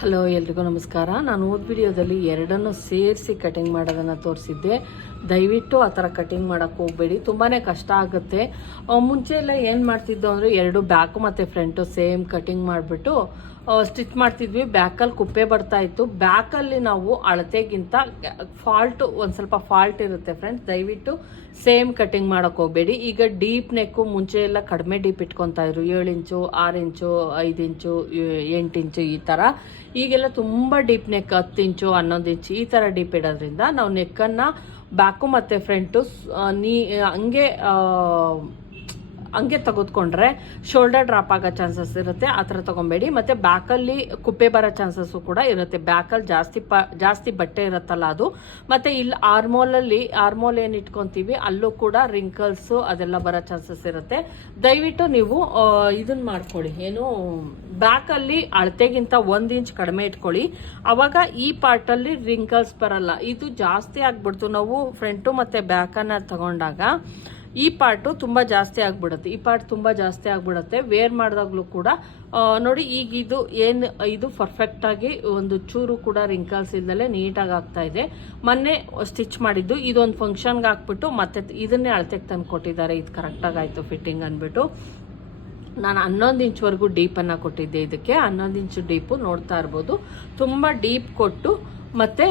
Hello ಎಲ್ರಿಗೂ ನಮಸ್ಕಾರ. ನಾನು ಓದ್ ವಿಡಿಯೋದಲ್ಲಿ ಎರಡನ್ನು ಸೇರಿಸಿ ಕಟಿಂಗ್ ಮಾಡೋದನ್ನು ತೋರಿಸಿದ್ದೆ. ದಯವಿಟ್ಟು ಆ ಥರ ಕಟಿಂಗ್ ಮಾಡೋಕ್ಕೆ ಹೋಗಬೇಡಿ. ತುಂಬಾ ಕಷ್ಟ ಆಗುತ್ತೆ. ಮುಂಚೆ ಎಲ್ಲ ಏನು ಮಾಡ್ತಿದ್ದೋ ಅಂದರೆ ಎರಡು ಬ್ಯಾಕು ಮತ್ತು ಫ್ರಂಟು ಸೇಮ್ ಕಟಿಂಗ್ ಮಾಡಿಬಿಟ್ಟು ಸ್ಟಿಚ್ ಮಾಡ್ತಿದ್ವಿ. ಬ್ಯಾಕಲ್ಲಿ ಕುಪ್ಪೆ ಬರ್ತಾ ಇತ್ತು. ಬ್ಯಾಕಲ್ಲಿ ನಾವು ಅಳತೆಗಿಂತ ಫಾಲ್ಟು ಒಂದು ಸ್ವಲ್ಪ ಫಾಲ್ಟ್ ಇರುತ್ತೆ ಫ್ರೆಂಡ್ಸ್ ದಯವಿಟ್ಟು ಸೇಮ್ ಕಟಿಂಗ್ ಮಾಡೋಕೆ ಹೋಗಬೇಡಿ. ಈಗ ಡೀಪ್ ನೆಕ್ಕು ಮುಂಚೆ ಎಲ್ಲ ಕಡಿಮೆ ಡೀಪ್ ಇಟ್ಕೊತಾ ಇದ್ರು. ಏಳು ಇಂಚು, ಆರು ಇಂಚು, ಐದು ಇಂಚು ಎಂಟು ಇಂಚು ಈ ಥರ ಈಗೆಲ್ಲ ತುಂಬ ಡೀಪ್ ನೆಕ್ ಹತ್ತು ಇಂಚು, ಹನ್ನೊಂದು ಇಂಚು ಈ ಥರ ಡೀಪ್ ಇಡೋದ್ರಿಂದ ನಾವು ನೆಕ್ಕನ್ನು ಬ್ಯಾಕು ಮತ್ತು ಫ್ರಂಟು ನೀ, ಹಂಗೆ ಹಂಗೆ ತೆಗೆದುಕೊಂಡ್ರೆ ಶೋಲ್ಡರ್ ಡ್ರಾಪ್ ಆಗೋ ಚಾನ್ಸಸ್ ಇರುತ್ತೆ, ಆ ಥರ ತೊಗೊಬೇಡಿ. ಮತ್ತು ಬ್ಯಾಕಲ್ಲಿ ಕುಪ್ಪೆ ಬರೋ ಚಾನ್ಸಸ್ಸು ಕೂಡ ಇರುತ್ತೆ. ಬ್ಯಾಕಲ್ಲಿ ಜಾಸ್ತಿ ಪ, ಜಾಸ್ತಿ ಬಟ್ಟೆ ಇರುತ್ತಲ್ಲ ಅದು. ಮತ್ತು ಇಲ್ಲಿ ಆರ್ಮೋಲಲ್ಲಿ ಆರ್ಮೋಲ್ ಏನು ಇಟ್ಕೊತೀವಿ, ಅಲ್ಲೂ ಕೂಡ ರಿಂಕಲ್ಸು ಅದೆಲ್ಲ ಬರೋ ಚಾನ್ಸಸ್ ಇರುತ್ತೆ. ದಯವಿಟ್ಟು ನೀವು ಇದನ್ನ ಮಾಡ್ಕೊಳ್ಳಿ. ಏನು ಬ್ಯಾಕಲ್ಲಿ ಅಳತೆಗಿಂತ ಒಂದು ಇಂಚ್ ಕಡಿಮೆ ಇಟ್ಕೊಳ್ಳಿ. ಅವಾಗ ಈ ಪಾರ್ಟಲ್ಲಿ ರಿಂಕಲ್ಸ್ ಬರಲ್ಲ. ಇದು ಜಾಸ್ತಿ ಆಗ್ಬಿಡ್ತು. ನಾವು ಫ್ರಂಟು ಮತ್ತು ಬ್ಯಾಕನ್ನು ತಗೊಂಡಾಗ ಈ ಪಾರ್ಟು ತುಂಬ ಜಾಸ್ತಿ ಆಗಿಬಿಡುತ್ತೆ. ಈ ಪಾರ್ಟ್ ತುಂಬ ಜಾಸ್ತಿ ಆಗಿಬಿಡುತ್ತೆ. ವೇರ್ ಮಾಡಿದಾಗಲೂ ಕೂಡ ನೋಡಿ ಈಗ ಇದು ಏನು, ಇದು ಪರ್ಫೆಕ್ಟಾಗಿ ಒಂದು ಚೂರು ಕೂಡ ರಿಂಕಲ್ಸ್ ಇಲ್ದಲೆ ನೀಟಾಗಿ ಆಗ್ತಾ ಇದೆ. ಮೊನ್ನೆ ಸ್ಟಿಚ್ ಮಾಡಿದ್ದು, ಇದೊಂದು ಫಂಕ್ಷನ್ಗೆ ಹಾಕ್ಬಿಟ್ಟು ಮತ್ತೆ ಇದನ್ನೇ ಅಳತೆಗೆ ತಂದು ಕೊಟ್ಟಿದ್ದಾರೆ. ಇದು ಕರೆಕ್ಟಾಗಿ ಆಯಿತು ಫಿಟ್ಟಿಂಗ್ ಅಂದ್ಬಿಟ್ಟು ನಾನು ಹನ್ನೊಂದು ಇಂಚ್ವರೆಗೂ ಡೀಪನ್ನು ಕೊಟ್ಟಿದ್ದೆ ಇದಕ್ಕೆ. ಹನ್ನೊಂದು ಇಂಚು ಡೀಪು ನೋಡ್ತಾ ಇರ್ಬೋದು. ತುಂಬ ಡೀಪ್ ಕೊಟ್ಟು ಮತ್ತು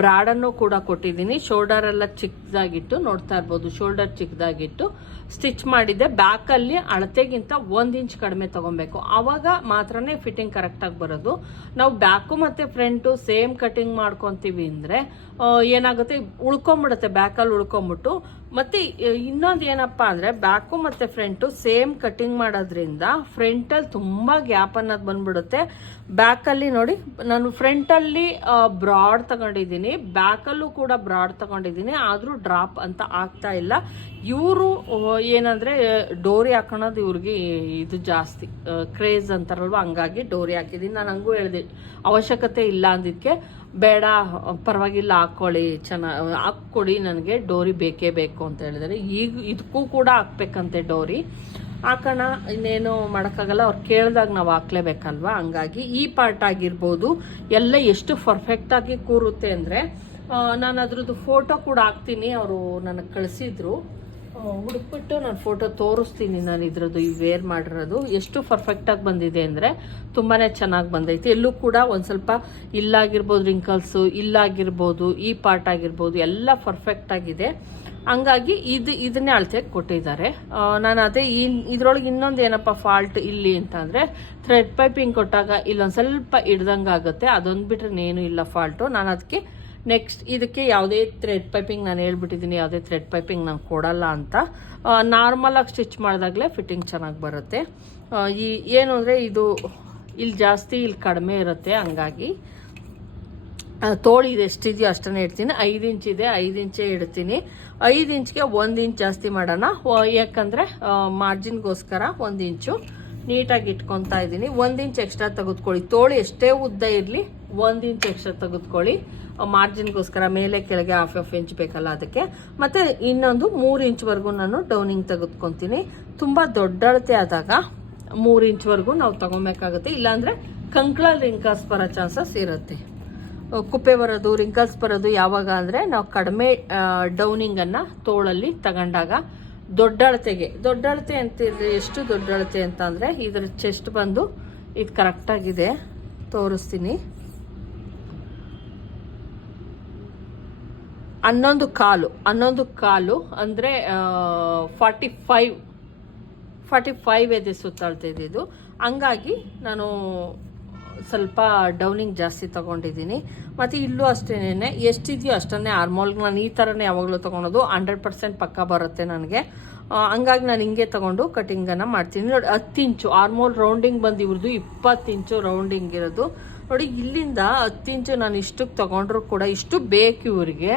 ಬ್ರಾಡನ್ನು ಕೂಡ ಕೊಟ್ಟಿದ್ದೀನಿ. ಶೋಲ್ಡರ್ ಎಲ್ಲ ಚಿಕ್ಕದಾಗಿಟ್ಟು ನೋಡ್ತಾ ಇರ್ಬೋದು. ಶೋಲ್ಡರ್ ಚಿಕ್ಕದಾಗಿಟ್ಟು. ಸ್ಟಿಚ್ ಮಾಡಿದ್ದೆ. ಬ್ಯಾಕಲ್ಲಿ ಅಳತೆಗಿಂತ ಒಂದು ಇಂಚ್ ಕಡಿಮೆ ತೊಗೊಬೇಕು. ಆವಾಗ ಮಾತ್ರನೇ ಫಿಟ್ಟಿಂಗ್ ಕರೆಕ್ಟಾಗಿ ಬರೋದು. ನಾವು ಬ್ಯಾಕು ಮತ್ತು ಫ್ರಂಟು ಸೇಮ್ ಕಟಿಂಗ್ ಮಾಡ್ಕೊತೀವಿ ಅಂದರೆ ಏನಾಗುತ್ತೆ? ಉಳ್ಕೊಂಬಿಡುತ್ತೆ, ಬ್ಯಾಕಲ್ಲಿ ಉಳ್ಕೊಂಬಿಟ್ಟು. ಮತ್ತು ಇನ್ನೊಂದು ಏನಪ್ಪ ಅಂದರೆ, ಬ್ಯಾಕು ಮತ್ತು ಫ್ರಂಟು ಸೇಮ್ ಕಟಿಂಗ್ ಮಾಡೋದ್ರಿಂದ ಫ್ರಂಟಲ್ಲಿ ತುಂಬ ಗ್ಯಾಪ್ ಅನ್ನೋದು ಬಂದ್ಬಿಡುತ್ತೆ. ಬ್ಯಾಕಲ್ಲಿ ನೋಡಿ, ನಾನು ಫ್ರಂಟಲ್ಲಿ ಬ್ರಾಡ್ ತಗೊಂಡಿದ್ದೀನಿ. ಬ್ಯಾಕಲ್ಲೂ ಕೂಡ ಬ್ರಾಡ್ ತಗೊಂಡಿದ್ದೀನಿ. ಆದರೂ ಡ್ರಾಪ್ ಅಂತ ಆಗ್ತಾ ಇಲ್ಲ. ಇವರು ಏನಂದರೆ, ಡೋರಿ ಹಾಕೊಳೋದು ಇವ್ರಿಗೆ ಇದು ಜಾಸ್ತಿ. ಕ್ರೇಜ್ ಅಂತಾರಲ್ವ, ಹಂಗಾಗಿ ಡೋರಿ ಹಾಕಿದೀನಿ. ನಾನು ಹಂಗೂ ಹೇಳಿದೆ, ಅವಶ್ಯಕತೆ ಇಲ್ಲ ಅಂದಿದ್ದಕ್ಕೆ ಬೇಡ, ಪರವಾಗಿಲ್ಲ, ಹಾಕ್ಕೊಳ್ಳಿ ಚೆನ್ನಾಗಿ ಹಾಕ್ಕೊಡಿ, ನನಗೆ ಡೋರಿ ಬೇಕೇ ಬೇಕು ಅಂತ ಹೇಳಿದರೆ. ಈಗ ಇದಕ್ಕೂ ಕೂಡ ಹಾಕ್ಬೇಕಂತೆ ಡೋರಿ. ಹಾಕೋಣ, ಇನ್ನೇನು ಮಾಡೋಕ್ಕಾಗಲ್ಲ, ಅವ್ರು ಕೇಳಿದಾಗ ನಾವು ಹಾಕ್ಲೇಬೇಕಲ್ವಾ? ಹಂಗಾಗಿ ಈ ಪಾರ್ಟ್ ಆಗಿರ್ಬೋದು, ಎಲ್ಲ ಎಷ್ಟು ಪರ್ಫೆಕ್ಟಾಗಿ ಕೂರುತ್ತೆ ಅಂದರೆ ನಾನು ಅದ್ರದ್ದು ಫೋಟೋ ಕೂಡ ಹಾಕ್ತೀನಿ, ಅವರು ನನಗೆ ಕಳಿಸಿದ್ರು. ಹುಡುಕ್ಬಿಟ್ಟು ನಾನು ಫೋಟೋ ತೋರಿಸ್ತೀನಿ ನಾನು ಇದ್ರದ್ದು, ಈ ವೇರ್ ಮಾಡಿರೋದು. ಎಷ್ಟು ಪರ್ಫೆಕ್ಟಾಗಿ ಬಂದಿದೆ ಅಂದರೆ ತುಂಬಾ ಚೆನ್ನಾಗಿ ಬಂದೈತೆ. ಎಲ್ಲೂ ಕೂಡ ಒಂದು ಸ್ವಲ್ಪ ಇಲ್ಲಾಗಿರ್ಬೋದು ರಿಂಕಲ್ಸು ಇಲ್ಲಾಗಿರ್ಬೋದು, ಈ ಪಾರ್ಟ್ ಆಗಿರ್ಬೋದು, ಎಲ್ಲ ಪರ್ಫೆಕ್ಟ್ ಆಗಿದೆ. ಹಂಗಾಗಿ ಇದು, ಇದನ್ನೇ ಅಳತೆಗೆ ಕೊಟ್ಟಿದ್ದಾರೆ. ನಾನು ಅದೇ ಈ, ಇದ್ರೊಳಗೆ ಇನ್ನೊಂದು ಏನಪ್ಪ ಫಾಲ್ಟ್ ಇಲ್ಲಿ ಅಂತಂದರೆ ಥ್ರೆಡ್ ಪೈಪಿಂಗ್ ಕೊಟ್ಟಾಗ ಇಲ್ಲೊಂದು ಸ್ವಲ್ಪ ಹಿಡ್ದಂಗೆ ಆಗುತ್ತೆ. ಅದೊಂದು ಬಿಟ್ರೆ ಏನೂ ಇಲ್ಲ ಫಾಲ್ಟು ನಾನು ಅದಕ್ಕೆ ನೆಕ್ಸ್ಟ್ ಇದಕ್ಕೆ ಯಾವುದೇ ಥ್ರೆಡ್ ಪೈಪಿಂಗ್ ನಾನು ಹೇಳ್ಬಿಟ್ಟಿದ್ದೀನಿ ಯಾವುದೇ ಥ್ರೆಡ್ ಪೈಪಿಂಗ್ ನಾನು ಕೊಡಲ್ಲ ಅಂತ. ನಾರ್ಮಲಾಗಿ ಸ್ಟಿಚ್ ಮಾಡಿದಾಗಲೇ ಫಿಟ್ಟಿಂಗ್ ಚೆನ್ನಾಗಿ ಬರುತ್ತೆ. ಈ, ಏನು ಅಂದರೆ ಇದು ಇಲ್ಲಿ ಜಾಸ್ತಿ ಇಲ್ಲಿ ಕಡಿಮೆ ಇರುತ್ತೆ ಹಂಗಾಗಿ. ತೋಳಿ ಇದು ಎಷ್ಟಿದೆಯೋ ಅಷ್ಟನ್ನೇ ಇಡ್ತೀನಿ. ಐದು ಇಂಚ್ ಇದೆ, ಐದು ಇಂಚೇ ಇಡ್ತೀನಿ. ಐದು ಇಂಚ್ಗೆ ಒಂದು ಇಂಚ್ ಜಾಸ್ತಿ ಮಾಡೋಣ. ಯಾಕಂದರೆ ಮಾರ್ಜಿನ್ಗೋಸ್ಕರ ಒಂದು ಇಂಚು ನೀಟಾಗಿ ಇಟ್ಕೊತಾ ಇದ್ದೀನಿ. ಒಂದು ಇಂಚ್ ಎಕ್ಸ್ಟ್ರಾ ತೆಗೆದುಕೊಳ್ಳಿ. ತೋಳಿ ಎಷ್ಟೇ ಉದ್ದ ಇರಲಿ, ಒಂದು ಇಂಚ್ ಎಕ್ಸ್ಟ್ರಾ ತೆಗೆದುಕೊಳ್ಳಿ. ಮಾರ್ಜಿನ್ಗೋಸ್ಕರ ಮೇಲೆ ಕೆಳಗೆ ಹಾಫ್ ಹಾಫ್ ಇಂಚ್ ಬೇಕಲ್ಲ ಅದಕ್ಕೆ. ಮತ್ತು ಇನ್ನೊಂದು ಮೂರು ಇಂಚ್ವರೆಗೂ ನಾನು ಡೌನಿಂಗ್ ತೆಗೆದುಕೊತೀನಿ. ತುಂಬ ದೊಡ್ಡ ಅಳತೆ ಆದಾಗ ಮೂರು ಇಂಚ್ವರೆಗೂ ನಾವು ತಗೊಬೇಕಾಗುತ್ತೆ. ಇಲ್ಲಾಂದರೆ ಕಂಕ್ಳ ರಿಂಕಲ್ಸ್ ಬರೋ ಚಾನ್ಸಸ್ ಇರುತ್ತೆ. ಕುಪ್ಪೆ ಬರೋದು ರಿಂಕಲ್ಸ್ ಬರೋದು ಯಾವಾಗ ಅಂದರೆ ನಾವು ಕಡಿಮೆ ಡೌನಿಂಗನ್ನು ತೋಳಲ್ಲಿ ತಗೊಂಡಾಗ ದೊಡ್ಡ ಅಳತೆಗೆ ದೊಡ್ಡ ಅಳತೆ ಅಂತ ಎಷ್ಟು ದೊಡ್ಡ ಅಳತೆ ಅಂತ ಇದರ ಚೆಸ್ಟ್ ಬಂದು ಇದು ಕರೆಕ್ಟಾಗಿದೆ ತೋರಿಸ್ತೀನಿ. ಹನ್ನೊಂದು ಕಾಲು ಹನ್ನೊಂದು ಕಾಲು ಅಂದರೆ ಫಾರ್ಟಿ ಫೈವ್ ಫಾರ್ಟಿ ಫೈವ್ ಎದೆ ಸುತ್ತಾಳ್ತಿದ್ದು ಇದು ಹಂಗಾಗಿ ನಾನು ಸ್ವಲ್ಪ ಡೌನಿಂಗ್ ಜಾಸ್ತಿ ತೊಗೊಂಡಿದ್ದೀನಿ. ಮತ್ತು ಇಲ್ಲೂ ಅಷ್ಟೇನೆ ಎಷ್ಟಿದೆಯೋ ಅಷ್ಟನ್ನೇ ಆರ್ಮೋಲ್ಗೆ ನಾನು ಈ ಥರನೇ ಯಾವಾಗಲೂ ತೊಗೊಳೋದು ಹಂಡ್ರೆಡ್ ಪರ್ಸೆಂಟ್ ಪಕ್ಕ ಬರುತ್ತೆ ನನಗೆ. ಹಂಗಾಗಿ ನಾನು ಹಿಂಗೆ ತೊಗೊಂಡು ಕಟಿಂಗನ್ನು ಮಾಡ್ತೀನಿ. ನೋಡಿ, ಹತ್ತು ಇಂಚು ಆರ್ಮೋಲ್ ರೌಂಡಿಂಗ್ ಬಂದು ಇವ್ರದ್ದು ಇಪ್ಪತ್ತು ಇಂಚು ರೌಂಡಿಂಗ್ ಇರೋದು. ನೋಡಿ, ಇಲ್ಲಿಂದ ಹತ್ತು ಇಂಚು ನಾನು ಇಷ್ಟಕ್ಕೆ ತೊಗೊಂಡ್ರು ಕೂಡ ಇಷ್ಟು ಬೇಕು ಇವರಿಗೆ.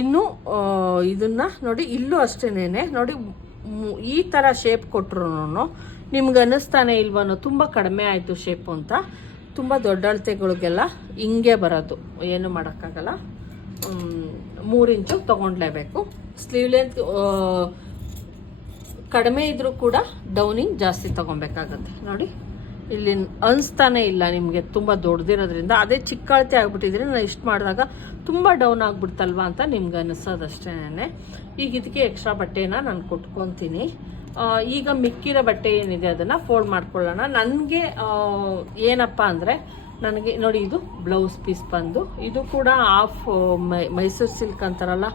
ಇನ್ನು ಇದನ್ನ ನೋಡಿ, ಇಲ್ಲೂ ಅಷ್ಟೇನೆ ನೋಡಿ ಈ ಥರ ಶೇಪ್ ಕೊಟ್ಟರು ನಿಮ್ಗೆ ಅನ್ನಿಸ್ತಾನೆ ಇಲ್ವನೋ, ತುಂಬ ಕಡಿಮೆ ಆಯಿತು ಶೇಪು ಅಂತ. ತುಂಬ ದೊಡ್ಡ ಅಳತೆಗಳಿಗೆಲ್ಲ ಹಿಂಗೆ ಬರೋದು. ಏನು ಮಾಡೋಕ್ಕಾಗಲ್ಲ. ಮೂರು ಇಂಚು ತೊಗೊಂಡ್ಲೇಬೇಕು. ಸ್ಲೀವ್ ಲೆಂತ್ ಕಡಿಮೆ ಇದ್ರೂ ಕೂಡ ಡೌನಿಂಗ್ ಜಾಸ್ತಿ ತೊಗೊಬೇಕಾಗತ್ತೆ. ನೋಡಿ. ಇಲ್ಲಿ ಅನಿಸ್ತಾನೆ ಇಲ್ಲ ನಿಮಗೆ, ತುಂಬ ದೊಡ್ಡದಿರೋದ್ರಿಂದ ಅದೇ ಚಿಕ್ಕ ಅಳತೆ ಆಗ್ಬಿಟ್ಟಿದ್ರೆ ನಾನು ಇಷ್ಟು ಮಾಡಿದಾಗ ತುಂಬ ಡೌನ್ ಆಗ್ಬಿಡ್ತಲ್ವಾ ಅಂತ ನಿಮ್ಗೆ ಅನಿಸೋದಷ್ಟೇನೆ. ಈಗ ಇದಕ್ಕೆ ಎಕ್ಸ್ಟ್ರಾ ಬಟ್ಟೆನ ನಾನು ಕೊಟ್ಕೊತೀನಿ. ಈಗ ಮಿಕ್ಕಿರೋ ಬಟ್ಟೆ ಏನಿದೆ ಅದನ್ನು ಫೋಲ್ಡ್ ಮಾಡ್ಕೊಳ್ಳೋಣ. ನನಗೆ ಏನಪ್ಪ ಅಂದರೆ ನನಗೆ, ನೋಡಿ ಇದು ಬ್ಲೌಸ್ ಪೀಸ್ ಬಂದು, ಇದು ಕೂಡ ಹಾಫ್ ಮೈಸೂರು ಸಿಲ್ಕ್ ಅಂತಾರಲ್ಲ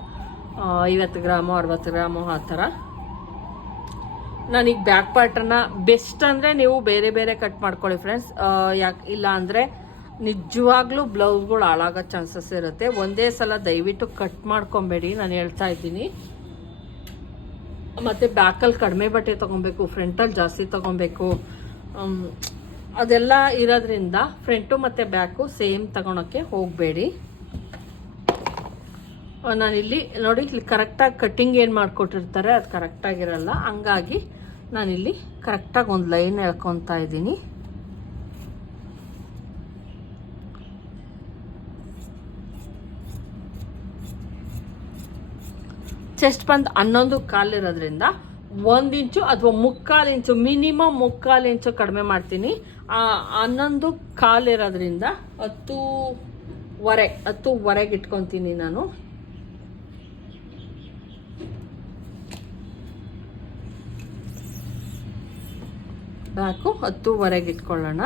ಐವತ್ತು ಗ್ರಾಮು, ಅರವತ್ತು ಗ್ರಾಮು ಆ ಥರ. ನಾನೀಗ ಬ್ಯಾಕ್ ಪಾರ್ಟನ್ನು ಬೆಸ್ಟ್ ಅಂದರೆ ನೀವು ಬೇರೆ ಬೇರೆ ಕಟ್ ಮಾಡ್ಕೊಳ್ಳಿ ಫ್ರೆಂಡ್ಸ್ ಯಾಕೆ ಇಲ್ಲ ಅಂದರೆ ನಿಜವಾಗ್ಲೂ ಬ್ಲೌಸ್ಗಳು ಹಾಳಾಗೋ ಚಾನ್ಸಸ್ ಇರುತ್ತೆ. ಒಂದೇ ಸಲ ದಯವಿಟ್ಟು ಕಟ್ ಮಾಡ್ಕೊಬೇಡಿ ನಾನು ಹೇಳ್ತಾ ಇದ್ದೀನಿ. ಮತ್ತು ಬ್ಯಾಕಲ್ಲಿ ಕಡಿಮೆ ಬಟ್ಟೆ ತೊಗೊಬೇಕು ಫ್ರಂಟಲ್ಲಿ ಜಾಸ್ತಿ ತೊಗೊಬೇಕು. ಅದೆಲ್ಲ ಇರೋದ್ರಿಂದ ಫ್ರಂಟು ಮತ್ತು ಬ್ಯಾಕು ಸೇಮ್ ತಗೊಳಕ್ಕೆ ಹೋಗಬೇಡಿ. ನಾನಿಲ್ಲಿ ನೋಡಿ, ಇಲ್ಲಿ ಕರೆಕ್ಟಾಗಿ ಕಟ್ಟಿಂಗ್ ಏನು ಮಾಡಿಕೊಟ್ಟಿರ್ತಾರೆ, ಅದು ಕರೆಕ್ಟಾಗಿರಲ್ಲ ಹಂಗಾಗಿ ನಾನಿಲ್ಲಿ ಕರೆಕ್ಟಾಗಿ ಒಂದು ಲೈನ್ ಎಳ್ಕೊತಾ ಇದ್ದೀನಿ. ಚೆಸ್ಟ್ ಬಂದು ಹನ್ನೊಂದು ಕಾಲಿರೋದ್ರಿಂದ ಒಂದು ಇಂಚು ಅಥವಾ ಮುಕ್ಕಾಲು ಇಂಚು, ಮಿನಿಮಮ್ ಮುಕ್ಕಾಲು ಇಂಚು ಕಡಿಮೆ ಮಾಡ್ತೀನಿ. ಆ ಹನ್ನೊಂದು ಕಾಲಿರೋದ್ರಿಂದ ಹತ್ತೂವರೆ, ಹತ್ತುವರೆಗೆ ಇಟ್ಕೊತೀನಿ ನಾನು. ಬ್ಯಾಕು ಹತ್ತುವರೆಗೆ ಇಟ್ಕೊಳ್ಳೋಣ.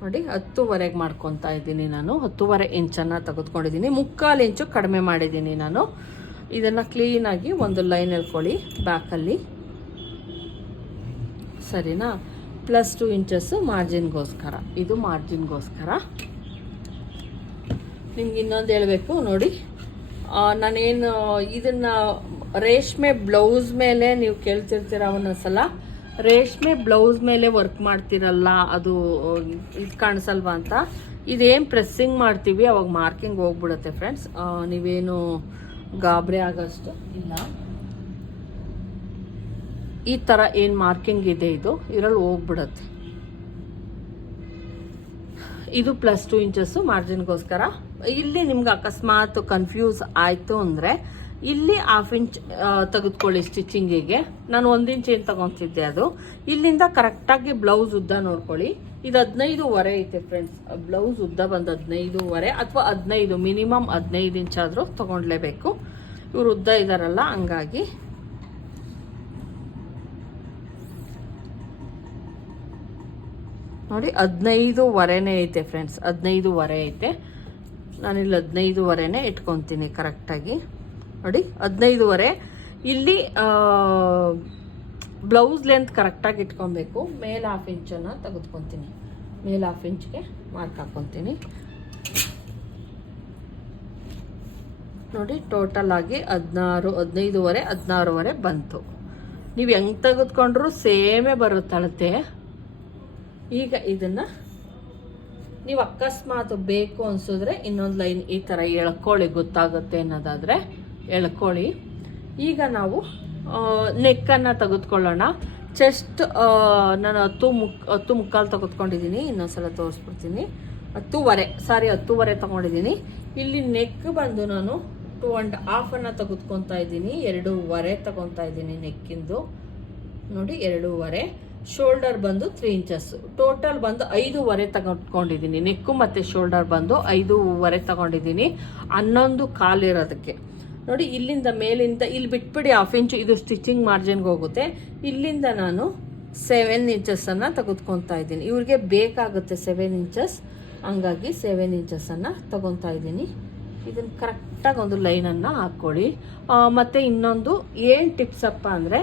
ನೋಡಿ, ಹತ್ತುವರೆಗೆ ಮಾಡ್ಕೊತಾ ಇದ್ದೀನಿ ನಾನು. ಹತ್ತುವರೆ ಇಂಚನ್ನು ತೆಗೆದುಕೊಂಡಿದ್ದೀನಿ. ಮುಕ್ಕಾಲು ಇಂಚು ಕಡಿಮೆ ಮಾಡಿದ್ದೀನಿ ನಾನು. ಇದನ್ನು ಕ್ಲೀನಾಗಿ ಒಂದು ಲೈನ್ ಎಳ್ಕೊಳ್ಳಿ ಬ್ಯಾಕಲ್ಲಿ ಸರಿನಾ? ಪ್ಲಸ್ ಟು ಇಂಚಸ್ಸು ಮಾರ್ಜಿನ್ಗೋಸ್ಕರ ಇದು ಮಾರ್ಜಿನ್ಗೋಸ್ಕರ ನಿಮ್ಗೆ ಇನ್ನೊಂದು ಹೇಳಬೇಕು, ನೋಡಿ. ನಾನೇನು, ಇದನ್ನ ರೇಷ್ಮೆ ಬ್ಲೌಸ್ ಮೇಲೆ ನೀವು ಕೇಳ್ತಿರ್ತೀರ ಒಂದೊಂದ್ಸಲ. ರೇಷ್ಮೆ ಬ್ಲೌಸ್ ಮೇಲೆ ವರ್ಕ್ ಮಾಡ್ತಿರಲ್ಲ, ಅದು ಇದು ಕಾಣಿಸಲ್ವಾ ಅಂತ. ಇದೇನು ಪ್ರೆಸ್ಸಿಂಗ್ ಮಾಡ್ತೀವಿ, ಅವಾಗ ಮಾರ್ಕಿಂಗ್ ಹೋಗ್ಬಿಡುತ್ತೆ ಫ್ರೆಂಡ್ಸ್ ನೀವೇನು ಗಾಬರಿ ಆಗೋಷ್ಟು ಇಲ್ಲ. ಈ ಥರ ಏನು ಮಾರ್ಕಿಂಗ್ ಇದೆ ಇದು? ಇದರಲ್ಲಿ ಹೋಗ್ಬಿಡುತ್ತೆ. ಇದು ಪ್ಲಸ್ ಟು ಇಂಚಸ್ಸು ಮಾರ್ಜಿನ್ಗೋಸ್ಕರ ಇಲ್ಲಿ ನಿಮ್ಗೆ ಅಕಸ್ಮಾತ್ ಕನ್ಫ್ಯೂಸ್ ಆಯಿತು ಅಂದರೆ ಇಲ್ಲಿ ಹಾಫ್ ಇಂಚ್ ತೆಗೆದುಕೊಳ್ಳಿ ಸ್ಟಿಚಿಂಗಿಗೆ ನಾನು ಒಂದು ಇಂಚ್ ಏನು ತಗೊತಿದ್ದೆ ಅದು. ಇಲ್ಲಿಂದ ಕರೆಕ್ಟಾಗಿ ಬ್ಲೌಸ್ ಉದ್ದ ನೋಡ್ಕೊಳ್ಳಿ. ಇದು ಹದಿನೈದುವರೆ ಐತೆ ಫ್ರೆಂಡ್ಸ್ ಬ್ಲೌಸ್ ಉದ್ದ ಬಂದು ಹದಿನೈದುವರೆ ಅಥವಾ ಹದಿನೈದು ಮಿನಿಮಮ್ ಹದಿನೈದು ಇಂಚ್ ಆದರೂ ತೊಗೊಳ್ಲೇಬೇಕು ಇವರು ಉದ್ದ ಇದ್ದಾರಲ್ಲ ಹಂಗಾಗಿ. ನೋಡಿ, ಹದಿನೈದುವರೆನೇ ಐತೆ ಫ್ರೆಂಡ್ಸ್ ಹದಿನೈದುವರೆ ಐತೆ. ನಾನಿಲ್ಲಿ ಹದಿನೈದುವರೆನೇ ಇಟ್ಕೊತೀನಿ ಕರೆಕ್ಟಾಗಿ ನೋಡಿ, ಹದಿನೈದುವರೆ. ಇಲ್ಲಿ ಬ್ಲೌಸ್ ಲೆಂತ್ ಕರೆಕ್ಟಾಗಿ ಇಟ್ಕೊಬೇಕು. ಮೇಲೆ ಹಾಫ್ ಇಂಚನ್ನು ತೆಗೆದುಕೊತೀನಿ. ಮೇಲೆ ಹಾಫ್ ಇಂಚ್ಗೆ ಮಾರ್ಕ್ ಹಾಕ್ಕೊತೀನಿ ನೋಡಿ ಟೋಟಲ್ ಆಗಿ ಹದಿನಾರು, ಹದಿನೈದುವರೆ, ಹದಿನಾರುವರೆ ಬಂತು. ನೀವು ಹೆಂಗೆ ತೆಗೆದುಕೊಂಡ್ರು ಸೇಮೇ ಬರುತ್ತೆ ಅಳತೆ ಈಗ ಇದನ್ನ ನೀವು ಅಕಸ್ಮಾತ್ ಬೇಕು ಅನ್ಸಿದ್ರೆ ಇನ್ನೊಂದು ಲೈನ್ ಈ ಥರ ಎಳ್ಕೊಳ್ಳಿ ಗೊತ್ತಾಗುತ್ತೆ ಅನ್ನೋದಾದರೆ. ಎಳ್ಕೊಳ್ಳಿ. ಈಗ ನಾವು ನೆಕ್ಕನ್ನು ತೆಗೆದುಕೊಳ್ಳೋಣ. ಚೆಸ್ಟ್ ನಾನು ಹತ್ತು ಮುಕ್ ಹತ್ತು ಮುಕ್ಕಾಲು ತೆಗೆದುಕೊಂಡಿದ್ದೀನಿ. ಇನ್ನೊಂದ್ಸಲ ತೋರಿಸ್ಬಿಡ್ತೀನಿ. ಹತ್ತೂವರೆ ಸಾರಿ ಹತ್ತುವರೆ ತೊಗೊಂಡಿದ್ದೀನಿ. ಇಲ್ಲಿ ನೆಕ್ ಬಂದು ನಾನು ಟೂ ಆ್ಯಂಡ್ ಹಾಫನ್ನು ತೆಗೆದುಕೊತಾ ಇದ್ದೀನಿ. ಎರಡೂವರೆ ತಗೊತಾ ಇದ್ದೀನಿ ನೆಕ್ಕಿಂದು ನೋಡಿ, ಎರಡೂವರೆ. ಶೋಲ್ಡರ್ ಬಂದು ತ್ರೀ ಇಂಚಸ್ ಟೋಟಲ್ ಬಂದು ಐದೂವರೆ ತಗೊಂಡ್ಕೊಂಡಿದ್ದೀನಿ ನೆಕ್ಕು ಮತ್ತು ಶೋಲ್ಡರ್ ಬಂದು ಐದೂವರೆ ತಗೊಂಡಿದ್ದೀನಿ. ಹನ್ನೊಂದು ಕಾಲಿರೋದಕ್ಕೆ. ನೋಡಿ, ಇಲ್ಲಿಂದ ಮೇಲಿಂದ ಇಲ್ಲಿ ಬಿಟ್ಬಿಡಿ ಹಾಫ್ ಇಂಚು ಇದು ಸ್ಟಿಚಿಂಗ್ ಮಾರ್ಜಿನ್ಗೆ ಹೋಗುತ್ತೆ. ಇಲ್ಲಿಂದ ನಾನು ಸೆವೆನ್ ಇಂಚಸ್ಸನ್ನು ತೆಗೆದುಕೊತಾ ಇದ್ದೀನಿ. ಇವ್ರಿಗೆ ಬೇಕಾಗುತ್ತೆ ಸೆವೆನ್ ಇಂಚಸ್ ಹಂಗಾಗಿ ಸೆವೆನ್ ಇಂಚಸ್ಸನ್ನು ತಗೊತಾ ಇದ್ದೀನಿ. ಇದನ್ನು ಕರೆಕ್ಟಾಗಿ ಒಂದು ಲೈನನ್ನು ಹಾಕ್ಕೊಳ್ಳಿ. ಮತ್ತು ಇನ್ನೊಂದು ಏನು ಟಿಪ್ಸಪ್ಪ ಅಂದರೆ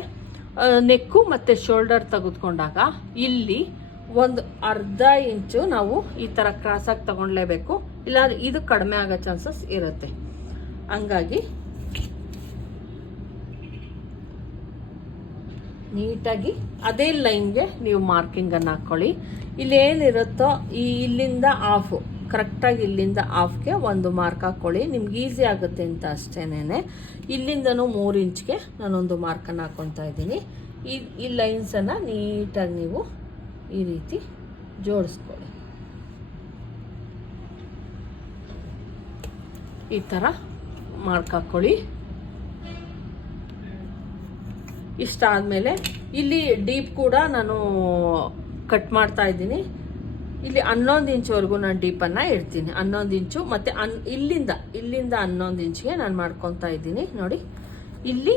ನೆಕ್ಕು ಮತ್ತು ಶೋಲ್ಡರ್ ತೆಗೆದುಕೊಂಡಾಗ ಇಲ್ಲಿ ಒಂದು ಅರ್ಧ ಇಂಚು ನಾವು ಈ ಥರ ಕ್ರಾಸಾಗಿ ತಗೊಳ್ಲೇಬೇಕು ಇಲ್ಲಾಂದ್ರೆ ಇದು ಕಡಿಮೆ ಆಗೋ ಚಾನ್ಸಸ್ ಇರುತ್ತೆ. ಹಂಗಾಗಿ ನೀಟಾಗಿ ಅದೇ ಲೈನ್ಗೆ ನೀವು ಮಾರ್ಕಿಂಗನ್ನು ಹಾಕ್ಕೊಳ್ಳಿ ಇಲ್ಲೇನಿರುತ್ತೋ ಈ ಇಲ್ಲಿಂದ ಆಫು ಕರೆಕ್ಟಾಗಿ ಇಲ್ಲಿಂದ ಆಫ್ಗೆ ಒಂದು ಮಾರ್ಕ್ ಹಾಕ್ಕೊಳ್ಳಿ ನಿಮ್ಗೆ ಈಸಿ ಆಗುತ್ತೆ ಅಂತ ಅಷ್ಟೇನೆ ಇಲ್ಲಿಂದನೂ ಮೂರು ಇಂಚ್ಗೆ ನಾನೊಂದು ಮಾರ್ಕನ್ನು ಹಾಕ್ಕೊತಾ ಇದ್ದೀನಿ. ಈ ಈ ಲೈನ್ಸನ್ನು ನೀಟಾಗಿ ನೀವು ಈ ರೀತಿ ಜೋಡಿಸ್ಕೊಳ್ಳಿ. ಈ ಥರ ಮಾರ್ಕ್ ಹಾಕ್ಕೊಳ್ಳಿ ಇಷ್ಟ ಆದಮೇಲೆ ಇಲ್ಲಿ ಡೀಪ್ ಕೂಡ ನಾನು ಕಟ್ ಮಾಡ್ತಾ ಇದ್ದೀನಿ. ಇಲ್ಲಿ ಹನ್ನೊಂದು ಇಂಚುವರೆಗೂ ನಾನು ಡೀಪನ್ನು ಇಡ್ತೀನಿ. ಹನ್ನೊಂದು ಇಂಚು ಮತ್ತು ಅನ್ ಇಲ್ಲಿಂದ ಇಲ್ಲಿಂದ ಹನ್ನೊಂದು ಇಂಚಿಗೆ ನಾನು ಮಾಡ್ಕೊತಾ ಇದ್ದೀನಿ. ನೋಡಿ, ಇಲ್ಲಿ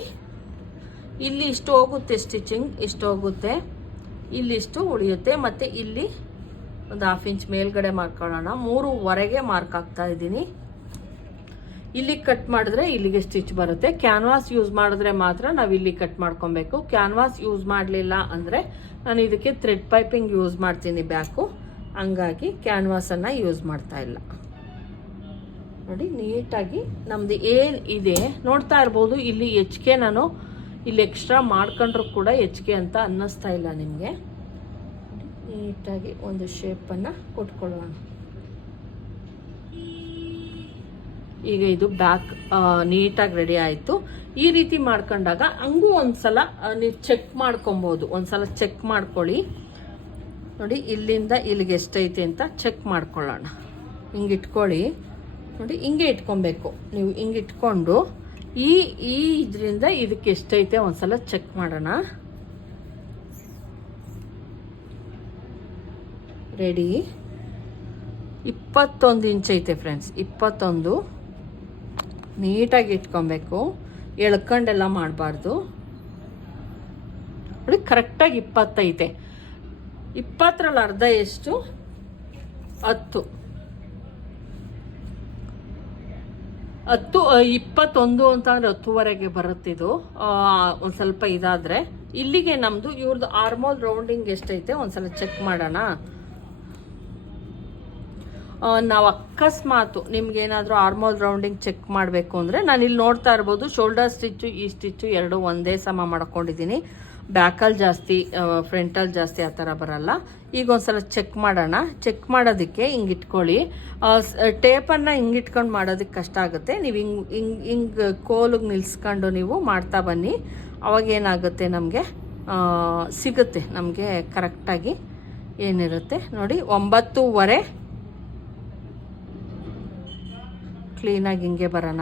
ಇಲ್ಲಿ ಇಷ್ಟು ಹೋಗುತ್ತೆ ಸ್ಟಿಚಿಂಗ್, ಇಷ್ಟು ಹೋಗುತ್ತೆ, ಇಲ್ಲಿ ಇಷ್ಟು ಉಳಿಯುತ್ತೆ. ಮತ್ತು ಇಲ್ಲಿ ಒಂದು ಹಾಫ್ ಇಂಚ್ ಮೇಲ್ಗಡೆ ಮಾಡ್ಕೊಳ್ಳೋಣ. ಮೂರುವರೆಗೆ ಮಾರ್ಕ್ ಹಾಕ್ತಾ ಇದ್ದೀನಿ. ಇಲ್ಲಿ ಕಟ್ ಮಾಡಿದ್ರೆ ಇಲ್ಲಿಗೆ ಸ್ಟಿಚ್ ಬರುತ್ತೆ. ಕ್ಯಾನ್ವಾಸ್ ಯೂಸ್ ಮಾಡಿದ್ರೆ ಮಾತ್ರ ನಾವು ಇಲ್ಲಿ ಕಟ್ ಮಾಡ್ಕೊಬೇಕು. ಕ್ಯಾನ್ವಾಸ್ ಯೂಸ್ ಮಾಡಲಿಲ್ಲ ಅಂದರೆ ನಾನು ಇದಕ್ಕೆ ಥ್ರೆಡ್ ಪೈಪಿಂಗ್ ಯೂಸ್ ಮಾಡ್ತೀನಿ ಬ್ಯಾಕು. ಹಂಗಾಗಿ ಕ್ಯಾನ್ವಾಸನ್ನು ಯೂಸ್ ಮಾಡ್ತಾ ಇಲ್ಲ. ನೋಡಿ, ನೀಟಾಗಿ ನಮ್ದು ಏನು ಇದೆ ನೋಡ್ತಾ ಇರ್ಬೋದು. ಇಲ್ಲಿ ಹೆಚ್ಚಿಗೆ ನಾನು ಇಲ್ಲಿ ಎಕ್ಸ್ಟ್ರಾ ಮಾಡ್ಕೊಂಡ್ರು ಕೂಡ ಹೆಚ್ಚಿಗೆ ಅಂತ ಅನ್ನಿಸ್ತಾ ಇಲ್ಲ ನಿಮಗೆ. ನೀಟಾಗಿ ಒಂದು ಶೇಪನ್ನು ಕೊಟ್ಕೊಳ್ಳೋಣ. ಈಗ ಇದು ಬ್ಯಾಕ್ ನೀಟಾಗಿ ರೆಡಿ ಆಯಿತು. ಈ ರೀತಿ ಮಾಡ್ಕೊಂಡಾಗ ಹಂಗೂ ಒಂದ್ಸಲ ನೀವು ಚೆಕ್ ಮಾಡ್ಕೊಬೋದು. ಒಂದ್ಸಲ ಚೆಕ್ ಮಾಡ್ಕೊಳ್ಳಿ. ನೋಡಿ, ಇಲ್ಲಿಂದ ಇಲ್ಲಿಗೆ ಎಷ್ಟೈತೆ ಅಂತ ಚೆಕ್ ಮಾಡ್ಕೊಳ್ಳೋಣ. ಹಿಂಗೆ ಇಟ್ಕೊಳ್ಳಿ. ನೋಡಿ, ಹಿಂಗೆ ಇಟ್ಕೊಬೇಕು. ನೀವು ಹಿಂಗೆ ಇಟ್ಕೊಂಡು ಈ ಈ ಇದರಿಂದ ಇದಕ್ಕೆ ಎಷ್ಟೈತೆ ಒಂದ್ಸಲ ಚೆಕ್ ಮಾಡೋಣ. ರೆಡಿ ಇಪ್ಪತ್ತೊಂದು ಇಂಚ್ ಐತೆ ಫ್ರೆಂಡ್ಸ್ ಇಪ್ಪತ್ತೊಂದು. ನೀಟಾಗಿ ಇಟ್ಕೊಬೇಕು. ಎಳ್ಕೊಂಡೆಲ್ಲ ಮಾಡಬಾರ್ದು. ನೋಡಿ, ಕರೆಕ್ಟಾಗಿ ಇಪ್ಪತ್ತೈತೆ. ಇಪ್ಪತ್ತರಲ್ಲಿ ಅರ್ಧ ಎಷ್ಟು? ಹತ್ತು. ಹತ್ತು ಇಪ್ಪತ್ತೊಂದು ಅಂತ ಅಂದ್ರೆ ಹತ್ತುವರೆಗೆ ಬರುತ್ತಿದ್ದು ಒಂದು ಸ್ವಲ್ಪ ಇದಾದರೆ. ಇಲ್ಲಿಗೆ ನಮ್ಮದು ಇವ್ರದ್ದು ಆರ್ಮೋಲ್ ರೌಂಡಿಂಗ್ ಎಷ್ಟೈತೆ? ಒಂದ್ಸಲ ಚೆಕ್ ಮಾಡೋಣ. ನಾವು ಅಕಸ್ಮಾತು ನಿಮ್ಗೆ ಏನಾದರೂ ಆರ್ಮೋಲ್ ರೌಂಡಿಂಗ್ ಚೆಕ್ ಮಾಡಬೇಕು ಅಂದರೆ ನಾನು ಇಲ್ಲಿ ನೋಡ್ತಾ ಇರ್ಬೋದು ಶೋಲ್ಡರ್ ಸ್ಟಿಚ್ಚು ಈ ಸ್ಟಿಚ್ಚು ಎರಡು ಒಂದೇ ಸಮ ಮಾಡ್ಕೊಂಡಿದ್ದೀನಿ ಬ್ಯಾಕಲ್ಲಿ ಜಾಸ್ತಿ ಫ್ರಂಟಲ್ಲಿ ಜಾಸ್ತಿ ಆ ಥರ ಬರಲ್ಲ. ಈಗ ಒಂದ್ಸಲ ಚೆಕ್ ಮಾಡೋಣ. ಚೆಕ್ ಮಾಡೋದಕ್ಕೆ ಹಿಂಗೆ ಇಟ್ಕೊಳ್ಳಿ. ಟೇಪನ್ನು ಹಿಂಗೆ ಇಟ್ಕೊಂಡು ಮಾಡೋದಕ್ಕೆ ಕಷ್ಟ ಆಗುತ್ತೆ. ನೀವು ಹಿಂಗೆ ಹಿಂಗೆ ಹಿಂಗೆ ಕೋಲಿಗೆ ನಿಲ್ಸ್ಕೊಂಡು ನೀವು ಮಾಡ್ತಾ ಬನ್ನಿ. ಅವಾಗ ಏನಾಗುತ್ತೆ ನಮಗೆ? ಸಿಗುತ್ತೆ. ನಮಗೆ ಕರೆಕ್ಟಾಗಿ ಏನಿರುತ್ತೆ? ನೋಡಿ, ಒಂಬತ್ತೂವರೆ ಕ್ಲೀನಾಗಿ ಹಿಂಗೆ ಬರೋಣ.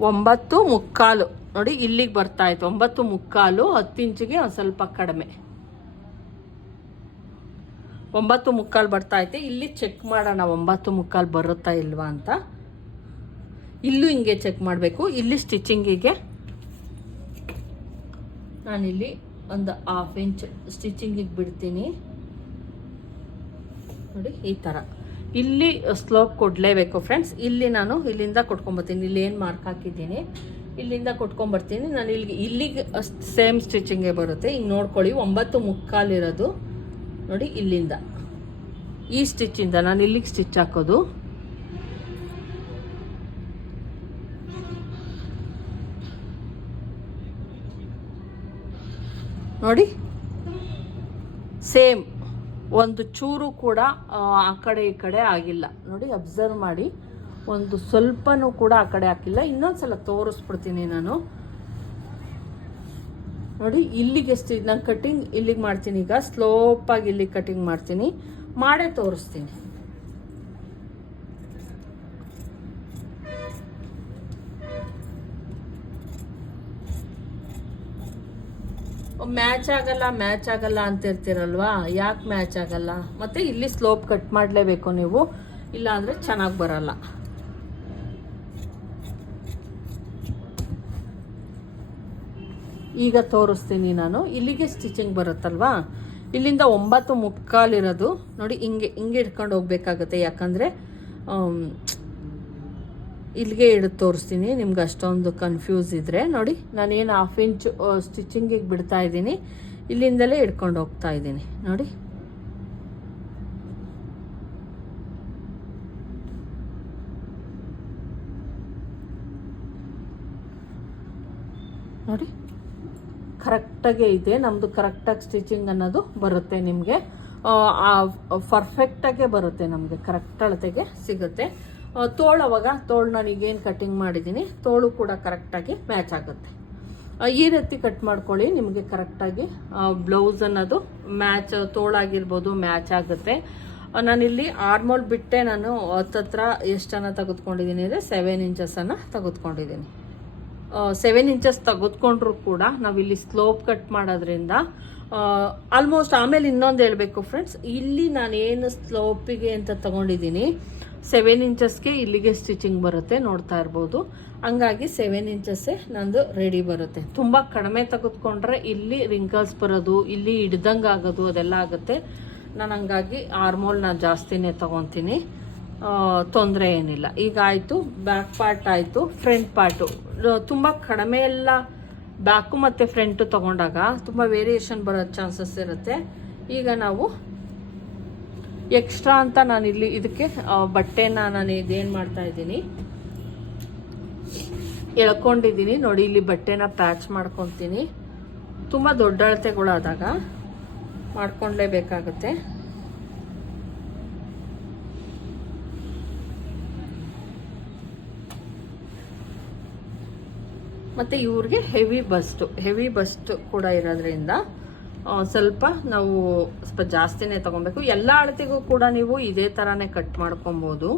ಒಂಬತ್ತು ಮುಕ್ಕಾಲು. ನೋಡಿ, ಇಲ್ಲಿಗೆ ಬರ್ತಾ ಇತ್ತು. ಒಂಬತ್ತು ಮುಕ್ಕಾಲು, ಹತ್ತು ಇಂಚಿಗೆ ಒಂದು ಸ್ವಲ್ಪ ಕಡಿಮೆ. ಒಂಬತ್ತು ಮುಕ್ಕಾಲು ಬರ್ತಾ ಐತೆ. ಇಲ್ಲಿ ಚೆಕ್ ಮಾಡೋಣ, ಒಂಬತ್ತು ಮುಕ್ಕಾಲು ಬರುತ್ತಾ ಇಲ್ವಾ ಅಂತ. ಇಲ್ಲೂ ಹಿಂಗೆ ಚೆಕ್ ಮಾಡಬೇಕು. ಇಲ್ಲಿ ಸ್ಟಿಚಿಂಗಿಗೆ ನಾನಿಲ್ಲಿ ಒಂದು ಹಾಫ್ ಇಂಚ್ ಸ್ಟಿಚಿಂಗಿಗೆ ಬಿಡ್ತೀನಿ. ನೋಡಿ, ಈ ಥರ ಇಲ್ಲಿ ಸ್ಲೋಪ್ ಕೊಡಲೇಬೇಕು ಫ್ರೆಂಡ್ಸ್ ಇಲ್ಲಿ ನಾನು ಇಲ್ಲಿಂದ ಕೊಟ್ಕೊಂಬರ್ತೀನಿ ಇಲ್ಲಿ ಏನು ಮಾರ್ಕ್ ಹಾಕಿದ್ದೀನಿ? ಇಲ್ಲಿಂದ ಕೊಟ್ಕೊಂಬರ್ತೀನಿ. ನಾನು ಇಲ್ಲಿಗೆ ಇಲ್ಲಿಗೆ ಸೇಮ್ ಸ್ಟಿಚಿಂಗೇ ಬರುತ್ತೆ. ಈಗ ನೋಡ್ಕೊಳ್ಳಿ, ಒಂಬತ್ತು ಮುಕ್ಕಾಲಿರೋದು ನೋಡಿ ಇಲ್ಲಿಂದ. ಈ ಸ್ಟಿಚ್ಚಿಂದ ನಾನು ಇಲ್ಲಿಗೆ ಸ್ಟಿಚ್ ಹಾಕೋದು. ನೋಡಿ. ಸೇಮ್ ಒಂದು ಚೂರು ಕೂಡ ಆ, ಕಡೆ ಈ ಕಡೆ ಆಗಿಲ್ಲ. ನೋಡಿ ಅಬ್ಸರ್ವ್ ಮಾಡಿ. ಒಂದು ಸ್ವಲ್ಪನೂ ಕೂಡ ಆ ಕಡೆ ಹಾಕಿಲ್ಲ. ಇನ್ನೊಂದ್ಸಲ ತೋರಿಸ್ಬಿಡ್ತೀನಿ ನಾನು. ನೋಡಿ ಇಲ್ಲಿಗೆ ಎಷ್ಟು ನಾನು ಕಟ್ಟಿಂಗ್ ಇಲ್ಲಿಗೆ ಮಾಡ್ತೀನಿ ಈಗ. ಸ್ಲೋಪಾಗಿ ಇಲ್ಲಿಗೆ ಕಟ್ಟಿಂಗ್ ಮಾಡ್ತೀನಿ. ಮಾಡೇ ತೋರಿಸ್ತೀನಿ. ಮ್ಯಾಚ್ ಆಗಲ್ಲ ಮ್ಯಾಚ್ ಆಗಲ್ಲ ಅಂತ ಇರ್ತೀರಲ್ವಾ? ಯಾಕೆ ಮ್ಯಾಚ್ ಆಗಲ್ಲ? ಮತ್ತೆ ಇಲ್ಲಿ ಸ್ಲೋಪ್ ಕಟ್ ಮಾಡಲೇಬೇಕು ನೀವು. ಇಲ್ಲ ಅಂದರೆ ಚೆನ್ನಾಗಿ ಬರಲ್ಲ. ಈಗ ತೋರಿಸ್ತೀನಿ ನಾನು. ಇಲ್ಲಿಗೆ ಸ್ಟಿಚಿಂಗ್ ಬರುತ್ತಲ್ವಾ? ಇಲ್ಲಿಂದ ಒಂಬತ್ತು ಮುಕ್ಕಾಲಿರೋದು. ನೋಡಿ, ಹಿಂಗೆ ಹಿಂಗೆ ಇಟ್ಕೊಂಡು ಹೋಗ್ಬೇಕಾಗತ್ತೆ. ಯಾಕಂದರೆ ಇಲ್ಲಿಗೆ ಹಿಡಿದು ತೋರಿಸ್ತೀನಿ. ನಿಮ್ಗೆ ಅಷ್ಟೊಂದು ಕನ್ಫ್ಯೂಸ್ ಇದ್ದರೆ ನೋಡಿ, ನಾನೇನು ಹಾಫ್ ಇಂಚ್ ಸ್ಟಿಚಿಂಗಿಗೆ ಬಿಡ್ತಾ ಇದ್ದೀನಿ. ಇಲ್ಲಿಂದಲೇ ಹಿಡ್ಕೊಂಡು ಹೋಗ್ತಾ ಇದ್ದೀನಿ. ನೋಡಿ. ನೋಡಿ. ಕರೆಕ್ಟಾಗೆ ಇದೆ. ನಮ್ಮದು ಕರೆಕ್ಟಾಗಿ ಸ್ಟಿಚಿಂಗ್ ಅನ್ನೋದು ಬರುತ್ತೆ ನಿಮಗೆ. ಪರ್ಫೆಕ್ಟಾಗೆ ಬರುತ್ತೆ ನಮಗೆ. ಕರೆಕ್ಟ್ ಅಳತೆಗೆ ಸಿಗುತ್ತೆ. ಆ, ತೋಳು ನಾನೀಗೇನು ಕಟ್ಟಿಂಗ್ ಮಾಡಿದ್ದೀನಿ ತೋಳು ಕೂಡ ಕರೆಕ್ಟಾಗಿ ಮ್ಯಾಚ್ ಆಗುತ್ತೆ. ಈ ರೀತಿ ಕಟ್ ಮಾಡ್ಕೊಳ್ಳಿ ನಿಮಗೆ ಕರೆಕ್ಟಾಗಿ ಬ್ಲೌಸ್ ಅನ್ನೋದು ಮ್ಯಾಚ್ ತೋಳಾಗಿರ್ಬೋದು ಮ್ಯಾಚ್ ಆಗುತ್ತೆ. ನಾನಿಲ್ಲಿ ಆರ್ಮೋಲ್ ಬಿಟ್ಟೆ ನಾನು ಹತ್ತತ್ರ ಎಷ್ಟನ್ನು ತೆಗೆದುಕೊಂಡಿದ್ದೀನಿ ಅಂದರೆ ಸೆವೆನ್ ಇಂಚಸನ್ನು ತೆಗೆದುಕೊಂಡಿದ್ದೀನಿ ಸೆವೆನ್ ಇಂಚಸ್ ತೆಗೆದುಕೊಂಡ್ರು ಕೂಡ ನಾವಿಲ್ಲಿ ಸ್ಲೋಪ್ ಕಟ್ ಮಾಡೋದ್ರಿಂದ ಆಲ್ಮೋಸ್ಟ್ ಆಮೇಲೆ ಇನ್ನೊಂದು ಹೇಳಬೇಕು ಫ್ರೆಂಡ್ಸ್ ಇಲ್ಲಿ ನಾನು ಏನು ಸ್ಲೋಪಿಗೆ ಅಂತ ತಗೊಂಡಿದ್ದೀನಿ ಸೆವೆನ್ ಇಂಚಸ್ಗೆ ಇಲ್ಲಿಗೆ ಸ್ಟಿಚಿಂಗ್ ಬರುತ್ತೆ, ನೋಡ್ತಾ ಇರ್ಬೋದು. ಹಂಗಾಗಿ ಸೆವೆನ್ ಇಂಚಸ್ಸೇ ನಂದು ರೆಡಿ ಬರುತ್ತೆ. ತುಂಬ ಕಡಿಮೆ ತೆಗೆದುಕೊಂಡ್ರೆ ಇಲ್ಲಿ ರಿಂಕಲ್ಸ್ ಬರೋದು, ಇಲ್ಲಿ ಹಿಡ್ದಂಗೆ ಆಗೋದು, ಅದೆಲ್ಲ ಆಗುತ್ತೆ. ನಾನು ಹಂಗಾಗಿ ಆರ್ಮೋಲ್ ನಾನು ಜಾಸ್ತಿನೇ ತೊಗೊತೀನಿ. ತೊಂದರೆ ಏನಿಲ್ಲ. ಈಗ ಆಯಿತು ಬ್ಯಾಕ್ ಪಾರ್ಟ್ ಆಯಿತು ಫ್ರಂಟ್ ಪಾರ್ಟು ತುಂಬ ಕಡಿಮೆ ಎಲ್ಲ ಬ್ಯಾಕು ಮತ್ತು ಫ್ರಂಟು ತಗೊಂಡಾಗ ತುಂಬ ವೇರಿಯೇಷನ್ ಬರೋ ಚಾನ್ಸಸ್ ಇರುತ್ತೆ. ಈಗ ನಾವು ಎಕ್ಸ್ಟ್ರಾ ಅಂತ ನಾನು ಇಲ್ಲಿ ಇದಕ್ಕೆ ಬಟ್ಟೆನ ನಾನು ಇದೇನು ಮಾಡ್ತಾ ಇದ್ದೀನಿ. ಎಳ್ಕೊಂಡಿದ್ದೀನಿ. ನೋಡಿ, ಇಲ್ಲಿ ಬಟ್ಟೆನ ಪ್ಯಾಚ್ ಮಾಡ್ಕೊತೀನಿ. ತುಂಬ ದೊಡ್ಡ ಅಳತೆಗಳಾದಾಗ ಮಾಡ್ಕೊಳ್ಲೇಬೇಕಾಗುತ್ತೆ ಮತ್ತು ಇವ್ರಿಗೆ ಹೆವಿ ಬಸ್ಟು ಹೆವಿ ಬಸ್ಟ್ ಕೂಡ ಇರೋದ್ರಿಂದ ಸ್ವಲ್ಪ ನಾವು ಸ್ವಲ್ಪ ಜಾಸ್ತಿನೇ ತಗೊಬೇಕು. ಎಲ್ಲ ಅಳತೆಗೂ ಕೂಡ ನೀವು ಇದೇ ಥರನೇ ಕಟ್ ಮಾಡ್ಕೊಬೋದು.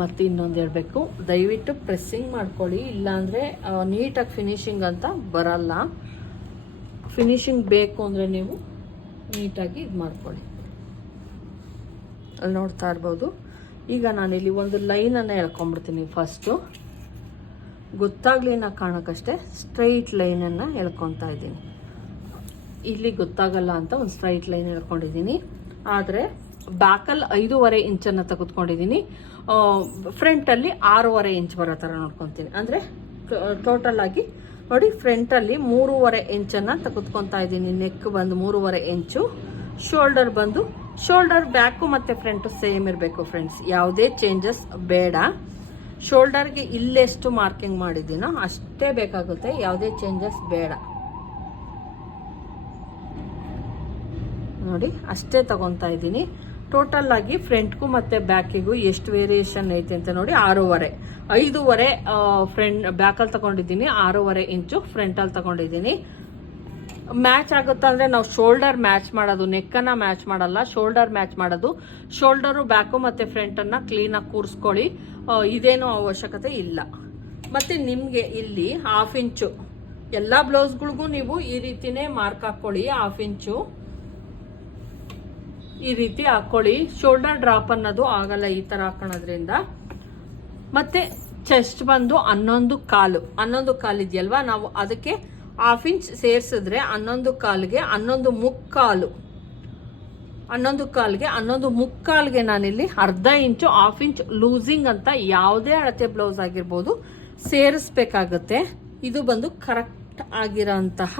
ಮತ್ತೆ ಇನ್ನೊಂದು ಹೇಳಬೇಕು. ದಯವಿಟ್ಟು ಪ್ರೆಸ್ಸಿಂಗ್ ಮಾಡ್ಕೊಳ್ಳಿ. ಇಲ್ಲಾಂದರೆ ನೀಟಾಗಿ ಫಿನಿಶಿಂಗ್ ಅಂತ ಬರಲ್ಲ. ಫಿನಿಶಿಂಗ್ ಬೇಕು ಅಂದರೆ ನೀವು ನೀಟಾಗಿ ಇದು ಮಾಡ್ಕೊಳ್ಳಿ. ಅಲ್ಲಿ ನೋಡ್ತಾ ಇರ್ಬೋದು. ಈಗ ನಾನಿಲ್ಲಿ ಒಂದು ಲೈನನ್ನು ಎಳ್ಕೊಂಬಿಡ್ತೀನಿ ಫಸ್ಟು ಗೊತ್ತಾಗ್ಲಿ ನಾ ಕಾಣೋಕ್ಕಷ್ಟೇ ಸ್ಟ್ರೈಟ್ ಲೈನನ್ನು ಎಳ್ಕೊತಾ ಇದ್ದೀನಿ. ಇಲ್ಲಿ ಗೊತ್ತಾಗಲ್ಲ ಅಂತ ಒಂದು ಸ್ಟ್ರೈಟ್ ಲೈನ್ ಎಳ್ಕೊಂಡಿದ್ದೀನಿ. ಆದರೆ ಬ್ಯಾಕಲ್ಲಿ ಐದೂವರೆ ಇಂಚನ್ನು ತೆಗೆದುಕೊಂಡಿದ್ದೀನಿ. ಫ್ರಂಟಲ್ಲಿ ಆರೂವರೆ ಇಂಚ್ ಬರೋ ಥರ ನೋಡ್ಕೊತೀನಿ. ಅಂದರೆ ಟೋಟಲ್ ಆಗಿ ನೋಡಿ ಫ್ರಂಟಲ್ಲಿ ಮೂರುವರೆ ಇಂಚನ್ನು ತೆಗೆದುಕೊತಾ ಇದ್ದೀನಿ. ನೆಕ್ ಬಂದು ಮೂರುವರೆ ಇಂಚು ಶೋಲ್ಡರ್ ಬಂದು ಶೋಲ್ಡರ್ ಬ್ಯಾಕು ಮತ್ತು ಫ್ರಂಟು ಸೇಮ್ ಇರಬೇಕು ಫ್ರೆಂಡ್ಸ್ ಯಾವುದೇ ಚೇಂಜಸ್ ಬೇಡ. ಶೋಲ್ಡರ್ಗೆ ಇಲ್ಲೆಷ್ಟು ಮಾರ್ಕಿಂಗ್ ಮಾಡಿದ್ದೀನೋ ಅಷ್ಟೇ ಬೇಕಾಗುತ್ತೆ. ಯಾವುದೇ ಚೇಂಜಸ್ ಬೇಡ. ನೋಡಿ, ಅಷ್ಟೇ ತಗೊತಾ ಇದ್ದೀನಿ. ಟೋಟಲ್ ಆಗಿ ಫ್ರಂಟ್ಗೂ ಮತ್ತೆ ಬ್ಯಾಕಿಗೂ ಎಷ್ಟು ವೇರಿಯೇಷನ್ ಐತೆ ಅಂತ ನೋಡಿ, ಆರೂವರೆ. ಐದೂವರೆ ಫ್ರಂಟ್ ಬ್ಯಾಕಲ್ಲಿ ತಗೊಂಡಿದ್ದೀನಿ, ಆರೂವರೆ ಇಂಚು ಫ್ರಂಟಲ್ಲಿ ತಗೊಂಡಿದ್ದೀನಿ. ಮ್ಯಾಚ್ ಆಗುತ್ತಾ ಅಂದ್ರೆ ನಾವು ಶೋಲ್ಡರ್ ಮ್ಯಾಚ್ ಮಾಡೋದು, ನೆಕ್ಕನ್ನ ಮ್ಯಾಚ್ ಮಾಡಲ್ಲ, ಶೋಲ್ಡರ್ ಮ್ಯಾಚ್ ಮಾಡೋದು. ಶೋಲ್ಡರು ಬ್ಯಾಕು ಮತ್ತೆ ಫ್ರಂಟನ್ನು ಕ್ಲೀನಾಗಿ ಕೂರಿಸ್ಕೊಳ್ಳಿ. ಇದೇನು ಅವಶ್ಯಕತೆ ಇಲ್ಲ. ಮತ್ತೆ ನಿಮಗೆ ಇಲ್ಲಿ ಹಾಫ್ ಇಂಚು ಎಲ್ಲ ಬ್ಲೌಸ್ಗಳಿಗೂ ನೀವು ಈ ರೀತಿನೇ ಮಾರ್ಕ್ ಹಾಕ್ಕೊಳ್ಳಿ ಹಾಫ್ ಇಂಚು ಈ ರೀತಿ ಹಾಕೊಳ್ಳಿ. ಶೋಲ್ಡರ್ ಡ್ರಾಪ್ ಅನ್ನೋದು ಆಗಲ್ಲ ಈ ತರ ಹಾಕೋಣದ್ರಿಂದ. ಮತ್ತೆ ಚೆಸ್ಟ್ ಬಂದು ಹನ್ನೊಂದು ಕಾಲು ಹನ್ನೊಂದು ಕಾಲು ಇದೆಯಲ್ವಾ? ನಾವು ಅದಕ್ಕೆ ಹಾಫ್ ಇಂಚ್ ಸೇರಿಸಿದ್ರೆ ಹನ್ನೊಂದು ಕಾಲಿಗೆ ಹನ್ನೊಂದು ಮುಕ್ಕಾಲು. ಹನ್ನೊಂದು ಕಾಲಿಗೆ ಹನ್ನೊಂದು ಮುಕ್ಕಾಲಿಗೆ ನಾನಿಲ್ಲಿ ಅರ್ಧ ಇಂಚು ಹಾಫ್ ಇಂಚ್ ಲೂಸಿಂಗ್ ಅಂತ ಯಾವುದೇ ಅಳತೆ ಬ್ಲೌಸ್ ಆಗಿರ್ಬೋದು ಸೇರಿಸ್ಬೇಕಾಗತ್ತೆ. ಇದು ಬಂದು ಕರೆಕ್ಟ್ ಆಗಿರೋಂತಹ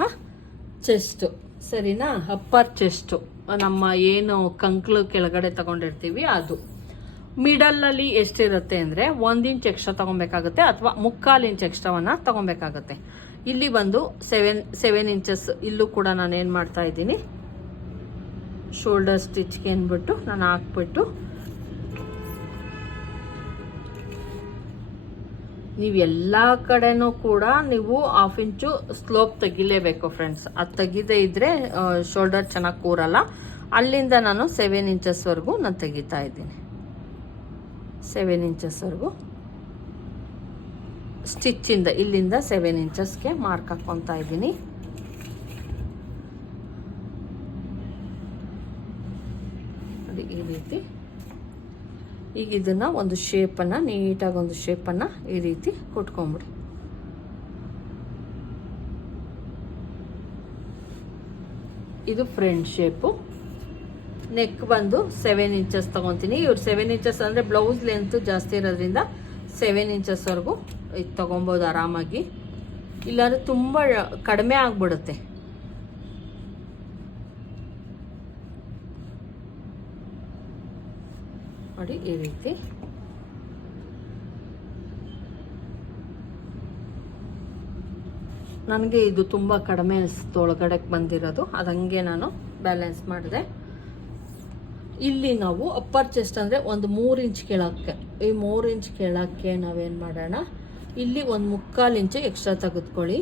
ಚೆಸ್ಟು ಸರಿನಾ? ಅಪ್ಪರ್ ಚೆಸ್ಟು ನಮ್ಮ ಏನು ಕಂಕ್ಳು ಕೆಳಗಡೆ ತಗೊಂಡಿರ್ತೀವಿ ಅದು. ಮಿಡಲಲ್ಲಿ ಎಷ್ಟಿರುತ್ತೆ ಅಂದರೆ ಒಂದು ಇಂಚ್ ಎಕ್ಸ್ಟ್ರಾ ತಗೊಬೇಕಾಗುತ್ತೆ ಅಥವಾ ಮುಕ್ಕಾಲು ಇಂಚ್ ಎಕ್ಸ್ಟ್ರಾವನ್ನ ತಗೊಬೇಕಾಗುತ್ತೆ. ಇಲ್ಲಿ ಬಂದು ಸೆವೆನ್ ಸೆವೆನ್ ಇಂಚಸ್ ಇಲ್ಲೂ ಕೂಡ ನಾನು ಏನು ಮಾಡ್ತಾ ಇದ್ದೀನಿ? ಶೋಲ್ಡರ್ ಸ್ಟಿಚ್ಗೆ ಅಂದ್ಬಿಟ್ಟು ನಾನು ಹಾಕ್ಬಿಟ್ಟು ನೀವು ಎಲ್ಲ ಕಡೆನೂ ಕೂಡ ನೀವು ಹಾಫ್ ಇಂಚು ಸ್ಲೋಪ್ ತೆಗಿಲೇಬೇಕು ಫ್ರೆಂಡ್ಸ್ ಅದು ತೆಗಿದೇ ಇದ್ರೆ ಶೋಲ್ಡರ್ ಚೆನ್ನಾಗಿ ಕೂರಲ್ಲ. ಅಲ್ಲಿಂದ ನಾನು ಸೆವೆನ್ ಇಂಚಸ್ವರೆಗೂ ನಾನು ತೆಗಿತಾ ಇದ್ದೀನಿ. ಸೆವೆನ್ ಇಂಚಸ್ವರೆಗೂ ಸ್ಟಿಚ್ಚಿಂದ ಇಲ್ಲಿಂದ ಸೆವೆನ್ ಇಂಚಸ್ಗೆ ಮಾರ್ಕ್ ಹಾಕ್ಕೊತಾ ಇದ್ದೀನಿ. ನೋಡಿ ಈ ರೀತಿ. ಈಗ ಇದನ್ನ ಒಂದು ಶೇಪನ್ನು ನೀಟಾಗಿ ಒಂದು ಶೇಪನ್ನು ಈ ರೀತಿ ಕುಟ್ಕೊಂಬಿಡಿ. ಇದು ಫ್ರಂಟ್ ಶೇಪು ನೆಕ್ ಬಂದು ಸೆವೆನ್ ಇಂಚಸ್ ತೊಗೊತೀನಿ. ಇವ್ರು ಸೆವೆನ್ ಇಂಚಸ್ ಅಂದರೆ ಬ್ಲೌಸ್ ಲೆಂತ್ ಜಾಸ್ತಿ ಇರೋದ್ರಿಂದ ಸೆವೆನ್ ಇಂಚಸ್ವರೆಗೂ ಇದು ತೊಗೊಬೋದು ಆರಾಮಾಗಿ. ಇಲ್ಲಾಂದ್ರೆ ತುಂಬ ಕಡಿಮೆ ಆಗ್ಬಿಡುತ್ತೆ. ನೋಡಿ, ಈ ರೀತಿ. ನನಗೆ ಇದು ತುಂಬ ಕಡಿಮೆ ಅನಿಸ್ತು ಒಳಗಡೆಗೆ ಬಂದಿರೋದು. ಅದಂಗೆ ನಾನು ಬ್ಯಾಲೆನ್ಸ್ ಮಾಡಿದೆ. ಇಲ್ಲಿ ನಾವು ಅಪ್ಪರ್ ಚೆಸ್ಟ್ ಅಂದರೆ ಒಂದು ಮೂರು ಇಂಚ್ ಕೆಳಕ್ಕೆ. ಈ ಮೂರು ಇಂಚ್ ಕೆಳಕ್ಕೆ ನಾವೇನು ಮಾಡೋಣ? ಇಲ್ಲಿ ಒಂದು ಮುಕ್ಕಾಲು ಇಂಚು ಎಕ್ಸ್ಟ್ರಾ ತೆಗೆದುಕೊಳ್ಳಿ.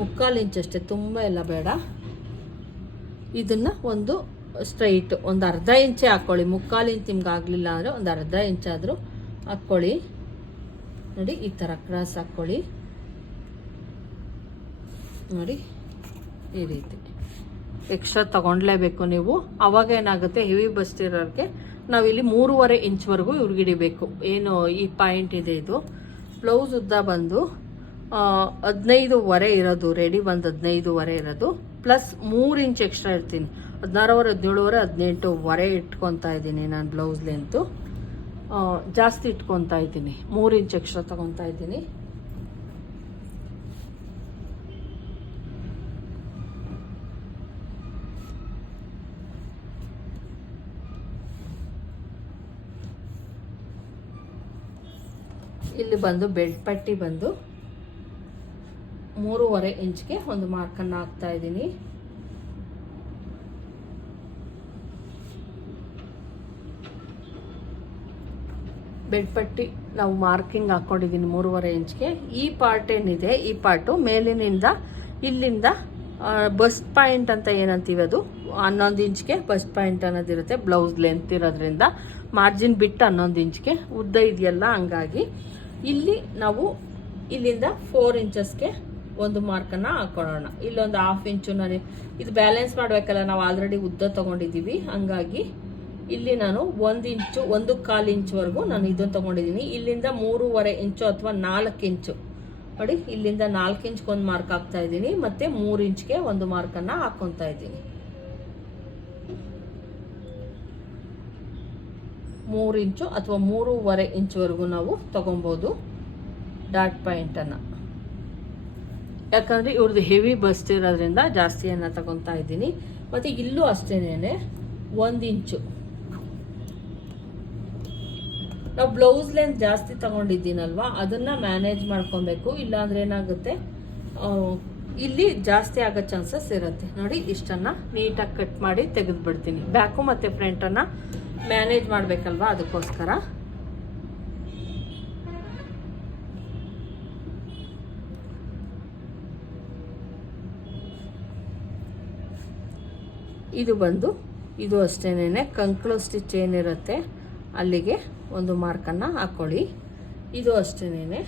ಮುಕ್ಕಾಲು ಇಂಚು ಅಷ್ಟೇ, ತುಂಬ ಎಲ್ಲ ಬೇಡ. ಇದನ್ನು ಒಂದು ಸ್ಟ್ರೈಟ್ ಒಂದು ಅರ್ಧ ಇಂಚೆ ಹಾಕ್ಕೊಳ್ಳಿ ಮುಕ್ಕಾಲು ಇಂಚ್ ನಿಮ್ಗೆ ಆಗಲಿಲ್ಲ ಅಂದರೆ ಒಂದು ಅರ್ಧ ಇಂಚಾದರೂ ಹಾಕ್ಕೊಳ್ಳಿ ನೋಡಿ, ಈ ಥರ ಕ್ರಾಸ್ ಹಾಕ್ಕೊಳ್ಳಿ ನೋಡಿ, ಈ ರೀತಿ. ಎಕ್ಸ್ಟ್ರಾ ತಗೊಂಡ್ಲೇಬೇಕು ನೀವು. ಅವಾಗ ಏನಾಗುತ್ತೆ ಹೆವಿ ಬಸ್ತಿರೋರಿಗೆ ನಾವಿಲ್ಲಿ ಮೂರುವರೆ ಇಂಚ್ವರೆಗೂ ಇವ್ರಿಗೆ ಹಿಡಿಬೇಕು. ಏನು ಈ ಪಾಯಿಂಟ್ ಇದೆ ಇದು. ಬ್ಲೌಸ್ ಉದ್ದ ಬಂದು ಹದಿನೈದುವರೆ ಇರೋದು, ರೆಡಿ ಬಂದು ಹದಿನೈದುವರೆ ಇರೋದು. ಪ್ಲಸ್ ಮೂರು ಇಂಚ್ ಎಕ್ಸ್ಟ್ರಾ ಇರ್ತೀನಿ. ಹದಿನಾರುವರೆ, ಹದಿನೇಳುವರೆ, ಹದಿನೆಂಟುವರೆ ಇಟ್ಕೊತಾ ಇದ್ದೀನಿ ನಾನು ಬ್ಲೌಸ್ ಲೆಂತು. ಜಾಸ್ತಿ ಇಟ್ಕೊತಾ ಇದ್ದೀನಿ. ಮೂರು ಇಂಚ್ ಎಕ್ಸ್ಟ್ರಾ ತಗೊತಾ ಇದ್ದೀನಿ. ಇಲ್ಲಿ ಬಂದು ಬೆಲ್ಟ್ ಪಟ್ಟಿ ಬಂದು ಮೂರುವರೆ ಇಂಚ್ಗೆ ಒಂದು ಮಾರ್ಕನ್ನು ಹಾಕ್ತಾ ಇದ್ದೀನಿ. ಬೆಡ್ ಪಟ್ಟಿ ನಾವು ಮಾರ್ಕಿಂಗ್ ಹಾಕೊಂಡಿದ್ದೀನಿ ಮೂರುವರೆ ಇಂಚ್ಗೆ. ಈ ಪಾರ್ಟ್ ಏನಿದೆ, ಈ ಪಾರ್ಟು ಮೇಲಿನಿಂದ ಇಲ್ಲಿಂದ ಬಸ್ಟ್ ಪಾಯಿಂಟ್ ಅಂತ ಏನಂತೀವಿ ಅದು, ಹನ್ನೊಂದು ಇಂಚ್ಗೆ ಬಸ್ಟ್ ಪಾಯಿಂಟ್ ಅನ್ನೋದಿರುತ್ತೆ ಬ್ಲೌಸ್ ಲೆಂತ್ ಇರೋದ್ರಿಂದ. ಮಾರ್ಜಿನ್ ಬಿಟ್ಟು ಹನ್ನೊಂದು ಇಂಚ್ಗೆ. ಉದ್ದ ಇದೆಯಲ್ಲ, ಹಂಗಾಗಿ ಇಲ್ಲಿ ನಾವು ಇಲ್ಲಿಂದ ಫೋರ್ ಇಂಚಸ್ಗೆ ಒಂದು ಮಾರ್ಕನ್ನು ಹಾಕೊಳ್ಳೋಣ ಇಲ್ಲೊಂದು ಹಾಫ್ ಇಂಚು ನಾನು ಇದು ಬ್ಯಾಲೆನ್ಸ್ ಮಾಡಬೇಕಲ್ಲ, ನಾವು ಆಲ್ರೆಡಿ ಉದ್ದ ತಗೊಂಡಿದ್ದೀವಿ. ಹಂಗಾಗಿ ಇಲ್ಲಿ ನಾನು ಒಂದು ಇಂಚು ಒಂದು ಕಾಲು ಇಂಚುವರೆಗೂ ನಾನು ಇದನ್ನು ತಗೊಂಡಿದ್ದೀನಿ. ಇಲ್ಲಿಂದ ಮೂರುವರೆ ಇಂಚು ಅಥವಾ ನಾಲ್ಕು ಇಂಚು ನೋಡಿ, ಇಲ್ಲಿಂದ ನಾಲ್ಕು ಇಂಚ್ಗೆ ಒಂದು ಮಾರ್ಕ್ ಹಾಕ್ತಾ ಇದ್ದೀನಿ. ಮತ್ತು ಮೂರು ಇಂಚ್ಗೆ ಒಂದು ಮಾರ್ಕನ್ನು ಹಾಕ್ಕೊತಾ ಇದ್ದೀನಿ. ಮೂರು ಇಂಚು ಅಥವಾ ಮೂರುವರೆ ಇಂಚುವರೆಗೂ ನಾವು ತಗೊಬೋದು ಡಾಟ್ ಪಾಯಿಂಟನ್ನು ಯಾಕಂದರೆ ಇವ್ರದ್ದು ಹೆವಿ ಬಸ್ಟ್ ಇರೋದ್ರಿಂದ ಜಾಸ್ತಿಯನ್ನು ತಗೊತಾ ಇದ್ದೀನಿ. ಮತ್ತು ಇಲ್ಲೂ ಅಷ್ಟೇನೆ ಒಂದು ಇಂಚು. ನಾವು ಬ್ಲೌಸ್ ಲೆಂತ್ ಜಾಸ್ತಿ ತಗೊಂಡಿದ್ದೀನಲ್ವಾ, ಅದನ್ನು ಮ್ಯಾನೇಜ್ ಮಾಡ್ಕೊಬೇಕು, ಇಲ್ಲಾಂದ್ರೆ ಏನಾಗುತ್ತೆ ಇಲ್ಲಿ ಜಾಸ್ತಿ ಆಗೋ ಚಾನ್ಸಸ್ ಇರುತ್ತೆ. ನೋಡಿ, ಇಷ್ಟನ್ನು ನೀಟಾಗಿ ಕಟ್ ಮಾಡಿ ತೆಗೆದುಬಿಡ್ತೀನಿ. ಬ್ಯಾಕು ಮತ್ತು ಫ್ರಂಟನ್ನು ಮ್ಯಾನೇಜ್ ಮಾಡಬೇಕಲ್ವಾ ಅದಕ್ಕೋಸ್ಕರ? ಇದು ಬಂದು, ಇದು ಅಷ್ಟೇನೆ ಕಂಕ್ಲೋ ಸ್ಟಿಚ್ ಏನಿರುತ್ತೆ, ಅಲ್ಲಿಗೆ ಒಂದು ಮಾರ್ಕನ್ನು ಹಾಕ್ಕೊಳ್ಳಿ ಇದು ಅಷ್ಟೇನೆ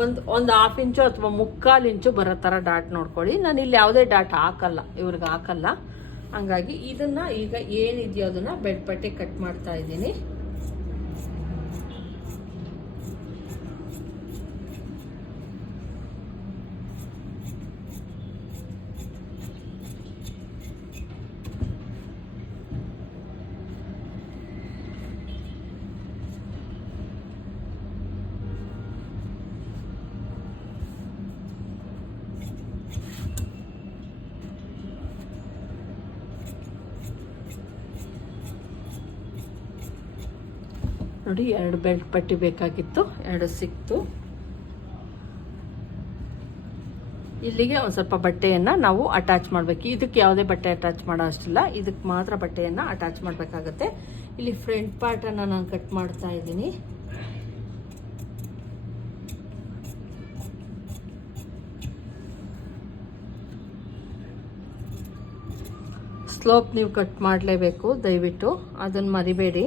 ಒಂದು ಒಂದು ಹಾಫ್ ಇಂಚು ಅಥವಾ ಮುಕ್ಕಾಲು ಇಂಚು ಬರೋ ಥರ ಡಾಟ್ ನೋಡ್ಕೊಳ್ಳಿ. ನಾನು ಇಲ್ಲಿ ಯಾವುದೇ ಡಾಟ್ ಹಾಕಲ್ಲ, ಇವ್ರಿಗೆ ಹಾಕಲ್ಲ. ಹಂಗಾಗಿ ಇದನ್ನ ಈಗ ಏನಿದೆಯೋ ಅದನ್ನ ಬೆಡ್ ಪಟ್ಟಿ ಕಟ್ ಮಾಡ್ತಾ ಇದ್ದೀನಿ. ನೋಡಿ ಎರಡು ಬೆಲ್ಟ್ ಪಟ್ಟಿ ಬೇಕಾಗಿತ್ತು, ಎರಡು ಸಿಕ್ತು. ಇಲ್ಲಿಗೆ ಒಂದು ಸ್ವಲ್ಪ ಬಟ್ಟೆಯನ್ನು ನಾವು ಅಟ್ಯಾಚ್ ಮಾಡಬೇಕು. ಇದಕ್ಕೆ ಯಾವುದೇ ಬಟ್ಟೆ ಅಟ್ಯಾಚ್ ಮಾಡೋ ಅಷ್ಟಿಲ್ಲ. ಇದಕ್ಕೆ ಮಾತ್ರ ಬಟ್ಟೆಯನ್ನು ಅಟ್ಯಾಚ್ ಮಾಡಬೇಕಾಗತ್ತೆ. ಇಲ್ಲಿ ಫ್ರಂಟ್ ಪಾರ್ಟನ್ನು ನಾನು ಕಟ್ ಮಾಡ್ತಾ ಇದ್ದೀನಿ. ಸ್ಲೋಪ್ ನೀವು ಕಟ್ ಮಾಡಲೇಬೇಕು, ದಯವಿಟ್ಟು. ಅದನ್ನು ಮರಿಬೇಡಿ.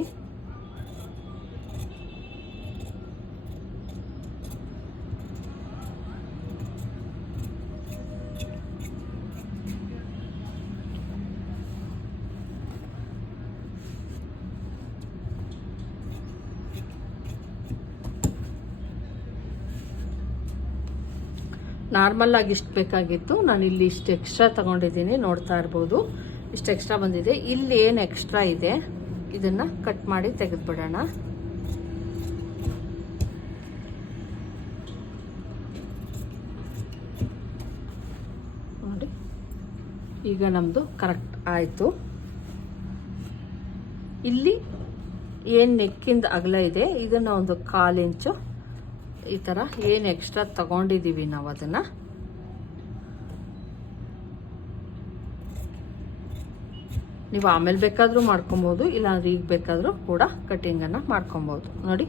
ನಾರ್ಮಲ್ ಆಗಿ ಇಷ್ಟು ಬೇಕಾಗಿತ್ತು. ನಾನು ಇಲ್ಲಿ ಇಷ್ಟು ಎಕ್ಸ್ಟ್ರಾ ತಗೊಂಡಿದ್ದೀನಿ. ನೋಡ್ತಾ ಇರ್ಬೋದು. ಇಷ್ಟು ಎಕ್ಸ್ಟ್ರಾ ಬಂದಿದೆ. ಇಲ್ಲಿ ಏನು ಎಕ್ಸ್ಟ್ರಾ ಇದೆ? ಇದನ್ನ ಕಟ್ ಮಾಡಿ ತೆಗೆದುಬಿಡೋಣ. ನೋಡಿ. ಈಗ ನಮ್ಮದು ಕರೆಕ್ಟ್ ಆಯಿತು. ಇಲ್ಲಿ ಏನು ನೆಕ್ಕಿಂದ ಅಗಲ ಇದೆ? ಇದನ್ನು ಒಂದು ಕಾಲು ಇಂಚು ಈ ಥರ ಏನು ಎಕ್ಸ್ಟ್ರಾ ತಗೊಂಡಿದ್ದೀವಿ ನಾವು ಅದನ್ನು. ನೀವು ಆಮೇಲೆ ಬೇಕಾದರೂ ಮಾಡ್ಕೊಬೋದು, ಇಲ್ಲಾಂದ್ರೆ ಈಗ ಬೇಕಾದರೂ ಕೂಡ ಕಟ್ಟಿಂಗನ್ನು ಮಾಡ್ಕೊಬೋದು. ನೋಡಿ.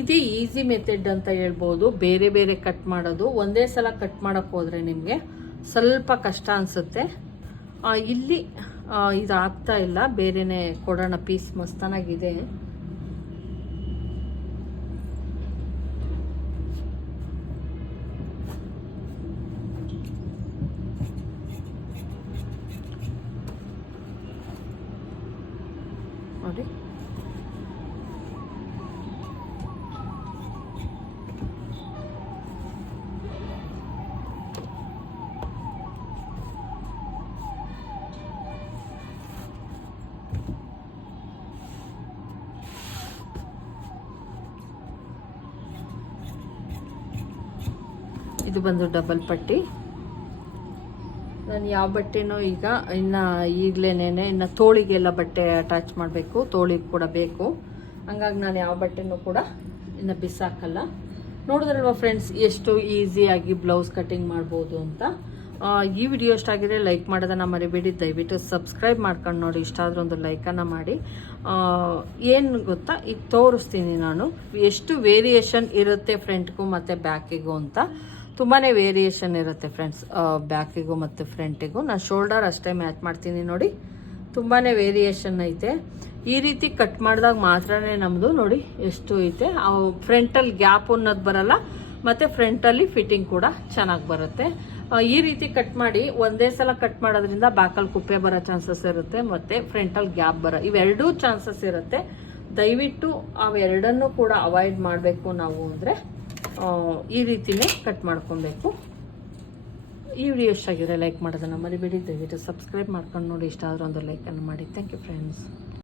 ಇದೇ ಈಸಿ ಮೆಥಡ್ ಅಂತ ಹೇಳ್ಬೋದು. ಬೇರೆ ಬೇರೆ ಕಟ್ ಮಾಡೋದು. ಒಂದೇ ಸಲ ಕಟ್ ಮಾಡೋಕ್ಕೆ ಹೋದರೆ ನಿಮಗೆ ಸ್ವಲ್ಪ ಕಷ್ಟ ಅನಿಸುತ್ತೆ. ಇಲ್ಲಿ ಇದು ಆಗ್ತಾ ಇಲ್ಲ. ಬೇರೆಯೇ ಕೊಡೋಣ ಪೀಸ್ ಮಸ್ತನಾಗಿದೆ ನೋಡಿ ಇದು ಬಂದು ಡಬಲ್ ಪಟ್ಟಿ ನಾನು ಯಾವ ಬಟ್ಟೆನೂ ಈಗ ಇನ್ನು ಈಗಲೇನೇನೆ ಇನ್ನು ತೋಳಿಗೆಲ್ಲ ಬಟ್ಟೆ ಅಟ್ಯಾಚ್ ಮಾಡಬೇಕು. ತೋಳಿಗೆ ಕೂಡ ಬೇಕು. ಹಂಗಾಗಿ ನಾನು ಯಾವ ಬಟ್ಟೆನೂ ಕೂಡ ಇನ್ನು ಬಿಸಾಕಲ್ಲ. ನೋಡಿದ್ರಲ್ವ ಫ್ರೆಂಡ್ಸ್ ಎಷ್ಟು ಈಸಿಯಾಗಿ ಬ್ಲೌಸ್ ಕಟ್ಟಿಂಗ್ ಮಾಡ್ಬೋದು ಅಂತ. ಈ ವಿಡಿಯೋ ಇಷ್ಟ ಲೈಕ್ ಮಾಡೋದನ್ನ ಮರಿಬೇಡಿ. ದಯವಿಟ್ಟು ಸಬ್ಸ್ಕ್ರೈಬ್ ಮಾಡ್ಕೊಂಡು ನೋಡಿ. ಇಷ್ಟ ಒಂದು ಲೈಕನ್ನು ಮಾಡಿ. ಏನು ಗೊತ್ತಾ? ಈಗ ತೋರಿಸ್ತೀನಿ ನಾನು. ಎಷ್ಟು ವೇರಿಯೇಷನ್ ಇರುತ್ತೆ ಫ್ರಂಟ್ಗೂ ಮತ್ತು ಬ್ಯಾಕಿಗೂ ಅಂತ. ತುಂಬಾ ವೇರಿಯೇಷನ್ ಇರುತ್ತೆ ಫ್ರೆಂಡ್ಸ್ ಬ್ಯಾಕಿಗೂ ಮತ್ತು ಫ್ರಂಟಿಗೂ ನಾನು ಶೋಲ್ಡರ್ ಅಷ್ಟೇ ಮ್ಯಾಚ್ ಮಾಡ್ತೀನಿ ನೋಡಿ. ತುಂಬಾ ವೇರಿಯೇಷನ್ ಐತೆ. ಈ ರೀತಿ ಕಟ್ ಮಾಡಿದಾಗ ಮಾತ್ರನೇ ನಮ್ಮದು ನೋಡಿ ಎಷ್ಟು ಐತೆ. ಫ್ರಂಟಲ್ಲಿ ಗ್ಯಾಪ್ ಅನ್ನೋದು ಬರಲ್ಲ. ಮತ್ತು ಫ್ರಂಟಲ್ಲಿ ಫಿಟ್ಟಿಂಗ್ ಕೂಡ ಚೆನ್ನಾಗಿ ಬರುತ್ತೆ. ಈ ರೀತಿ ಕಟ್ ಮಾಡಿ ಒಂದೇ ಸಲ ಕಟ್ ಮಾಡೋದ್ರಿಂದ ಬ್ಯಾಕಲ್ಲಿ ಕುಪ್ಪೆ ಬರೋ ಚಾನ್ಸಸ್ ಇರುತ್ತೆ. ಮತ್ತು ಫ್ರಂಟಲ್ಲಿ ಗ್ಯಾಪ್ ಬರೋ ಇವೆರಡೂ ಚಾನ್ಸಸ್ ಇರುತ್ತೆ. ದಯವಿಟ್ಟು ಅವೆರಡನ್ನೂ ಕೂಡ ಅವಾಯ್ಡ್ ಮಾಡಬೇಕು ನಾವು ಅಂದರೆ. ಈ ರೀತಿನೇ ಕಟ್ ಮಾಡ್ಕೊಬೇಕು. ಈ ವಿಡಿಯೋ ಇಷ್ಟ ಆಗಿದ್ರೆ ಲೈಕ್ ಮಾಡೋದನ್ನು ಮರಿಬೇಡಿ. ದಯವಿಟ್ಟು ಸಬ್ಸ್ಕ್ರೈಬ್ ಮಾಡ್ಕೊಂಡು ನೋಡಿ. ಇಷ್ಟ ಆದ್ರೆ ಒಂದು ಲೈಕನ್ನು ಮಾಡಿ. Thank you friends